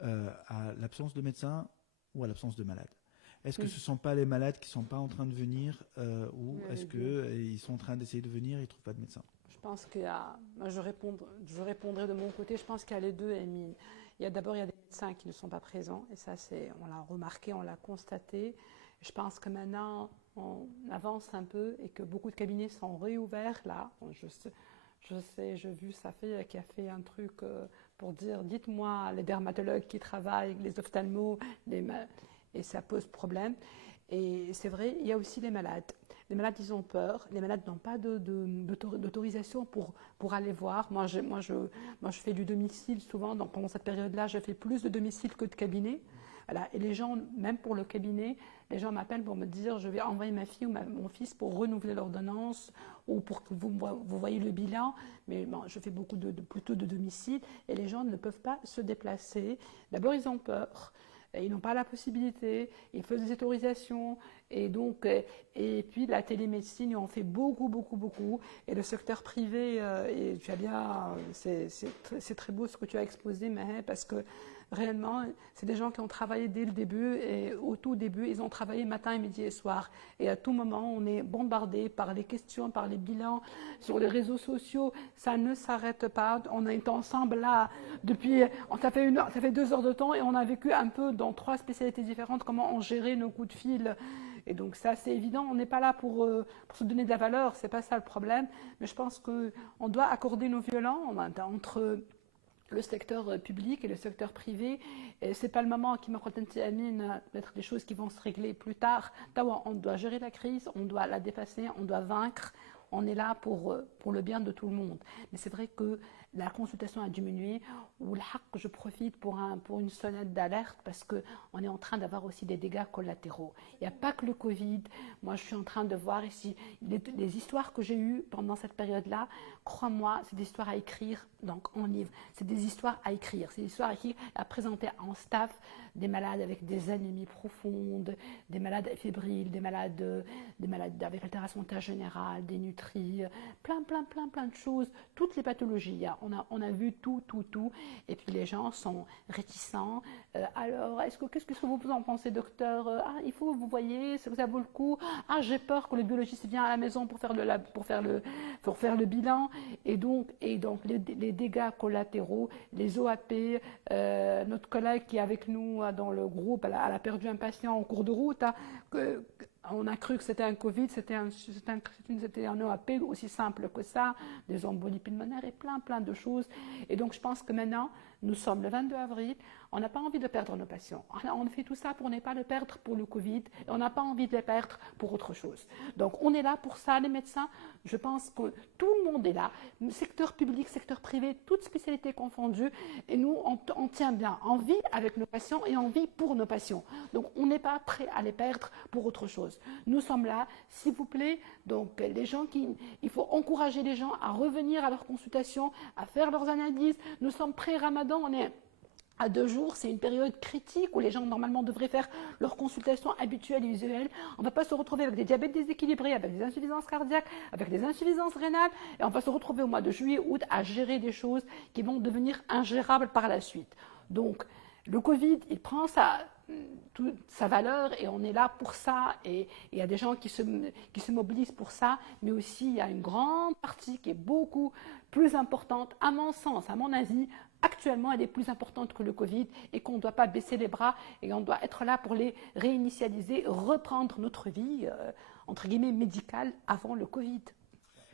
à l'absence de médecins ou à l'absence de malades? Est-ce que ce ne sont pas les malades qui ne sont pas en train de venir, ou est-ce qu'ils sont en train d'essayer de venir et ils ne trouvent pas de médecin? Je pense qu'il y a, moi je répondrai de mon côté, je pense qu'il y a les deux, Emile. D'abord, il y a des médecins qui ne sont pas présents, et ça, on l'a remarqué, on l'a constaté. Je pense que maintenant, on avance un peu et que beaucoup de cabinets sont réouverts là. J'ai vu sa fille qui a fait un truc pour dire: dites-moi les dermatologues qui travaillent, les ophtalmos, et ça pose problème. Et c'est vrai, il y a aussi les malades. Les malades, ils ont peur. Les malades n'ont pas d'autorisation pour aller voir. Moi, je fais du domicile souvent. Donc, pendant cette période-là, je fais plus de domicile que de cabinet. Voilà. Et les gens, même pour le cabinet, les gens m'appellent pour me dire: je vais envoyer ma fille ou mon fils pour renouveler l'ordonnance ou pour que vous voyez le bilan. Mais bon, je fais plutôt de domicile, et les gens ne peuvent pas se déplacer. D'abord, ils ont peur. Ils n'ont pas la possibilité, il faut des autorisations, et puis la télémédecine, ils en fait beaucoup, et le secteur privé, et tu as bien, c'est très beau ce que tu as exposé, Mahe, parce que réellement, c'est des gens qui ont travaillé dès le début et au tout début, ils ont travaillé matin, midi et soir. Et à tout moment, on est bombardé par les questions, par les bilans sur les réseaux sociaux. Ça ne s'arrête pas. On est ensemble là depuis, ça fait 2 heures de temps et on a vécu un peu dans 3 spécialités différentes comment on gérait nos coups de fil. Et donc ça, c'est évident, on n'est pas là pour se donner de la valeur, c'est pas ça le problème. Mais je pense qu'on doit accorder nos violons entre le secteur public et le secteur privé. Et c'est pas le moment qui d'être des choses qui vont se régler plus tard. D'abord, on doit gérer la crise, on doit la dépasser, on doit vaincre. On est là pour le bien de tout le monde. Mais c'est vrai que la consultation a diminué. Ou je profite pour une sonnette d'alerte parce qu'on est en train d'avoir aussi des dégâts collatéraux. Il n'y a pas que le Covid. Moi, je suis en train de voir ici les histoires que j'ai eues pendant cette période-là. Crois-moi, c'est des histoires à écrire donc en livre. C'est des histoires à écrire. C'est des histoires à présenter en staff. Des malades avec des anémies profondes, des malades fébriles, des malades avec altération de l'état général, des nutries, plein de choses, toutes les pathologies. On a vu tout, et puis les gens sont réticents. Alors, qu'est-ce que vous en pensez, docteur? Vous voyez, ça vaut le coup. J'ai peur que le biologiste vienne à la maison pour faire le bilan. Et donc les dégâts collatéraux, les OAP, notre collègue qui est avec nous dans le groupe, elle a perdu un patient en cours de route. On a cru que c'était un Covid, c'était un OAP aussi simple que ça, des embolies pulmonaires et plein de choses. Et donc je pense que maintenant, nous sommes le 22 avril, on n'a pas envie de perdre nos patients. On fait tout ça pour ne pas le perdre pour le Covid, et on n'a pas envie de les perdre pour autre chose. Donc on est là pour ça, les médecins, je pense que tout le monde est là, secteur public, secteur privé, toutes spécialités confondues, et nous, on tient bien en vie avec nos patients et en vie pour nos patients. Donc on n'est pas prêt à les perdre pour autre chose. Nous sommes là, s'il vous plaît, donc il faut encourager les gens à revenir à leur consultation, à faire leurs analyses. Nous sommes pré-Ramadan, on est à 2 jours, c'est une période critique où les gens normalement devraient faire leurs consultations habituelles et usuelles. On ne va pas se retrouver avec des diabètes déséquilibrés, avec des insuffisances cardiaques, avec des insuffisances rénales, et on va se retrouver au mois de juillet, août à gérer des choses qui vont devenir ingérables par la suite. Donc le Covid, il prend toute sa valeur et on est là pour ça, et il y a des gens qui se mobilisent pour ça, mais aussi il y a une grande partie qui est beaucoup plus importante, à mon sens, à mon avis. Actuellement, elle est plus importante que le Covid et qu'on ne doit pas baisser les bras et on doit être là pour les réinitialiser, reprendre notre vie, entre guillemets, médicale avant le Covid.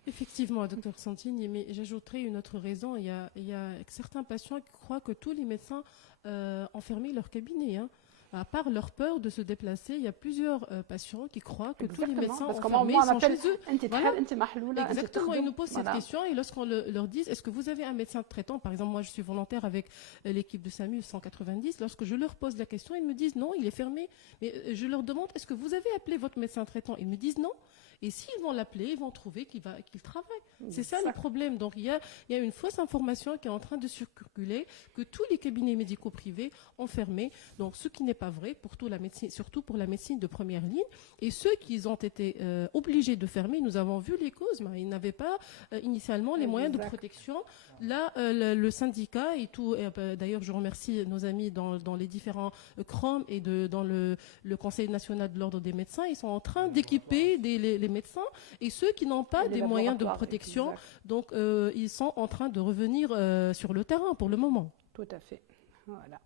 Effectivement, docteur Santini, mais j'ajouterai une autre raison. Il y a certains patients qui croient que tous les médecins ont fermé leur cabinet. À part leur peur de se déplacer, il y a plusieurs patients qui croient que tous les médecins ont fermé, sont chez eux. Voilà. Exactement, ils nous posent cette question et lorsqu'on leur dit, est-ce que vous avez un médecin traitant? Par exemple, moi je suis volontaire avec l'équipe de SAMU 190. Lorsque je leur pose la question, ils me disent non, il est fermé. Mais je leur demande, est-ce que vous avez appelé votre médecin traitant? Ils me disent non. Et s'ils vont l'appeler, ils vont trouver qu'il travaille. C'est ça le problème. Donc il y a une fausse information qui est en train de circuler, que tous les cabinets médicaux privés ont fermé. Donc ce qui n'est pas vrai pour toute la médecine, surtout pour la médecine de première ligne. Et ceux qui ont été obligés de fermer, nous avons vu les causes. Mais ils n'avaient pas initialement les moyens de protection. Là, le syndicat et tout. D'ailleurs, je remercie nos amis dans les différents CROM et dans le Conseil national de l'ordre des médecins. Ils sont en train d'équiper les médecins et ceux qui n'ont pas des moyens de protection. Exact. Donc, ils sont en train de revenir sur le terrain pour le moment. Tout à fait. Voilà.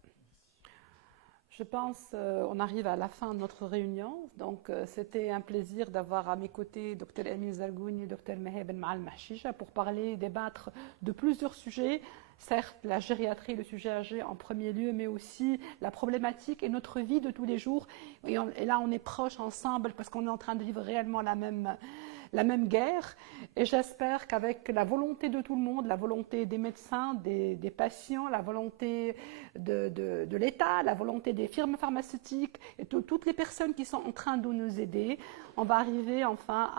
Je pense on arrive à la fin de notre réunion. Donc, c'était un plaisir d'avoir à mes côtés Dr Emine Zargouni et Dr Meher Ben Maal Mahchicha pour parler, débattre de plusieurs sujets. Certes, la gériatrie, le sujet âgé en premier lieu, mais aussi la problématique et notre vie de tous les jours. Et là, on est proches ensemble parce qu'on est en train de vivre réellement la même guerre. Et j'espère qu'avec la volonté de tout le monde, la volonté des médecins, des patients, la volonté de l'État, la volonté des firmes pharmaceutiques et toutes les personnes qui sont en train de nous aider, on va arriver enfin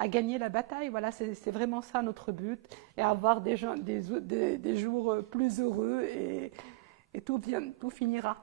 à gagner la bataille. Voilà, c'est vraiment ça notre but, et avoir des jours plus heureux et tout finira.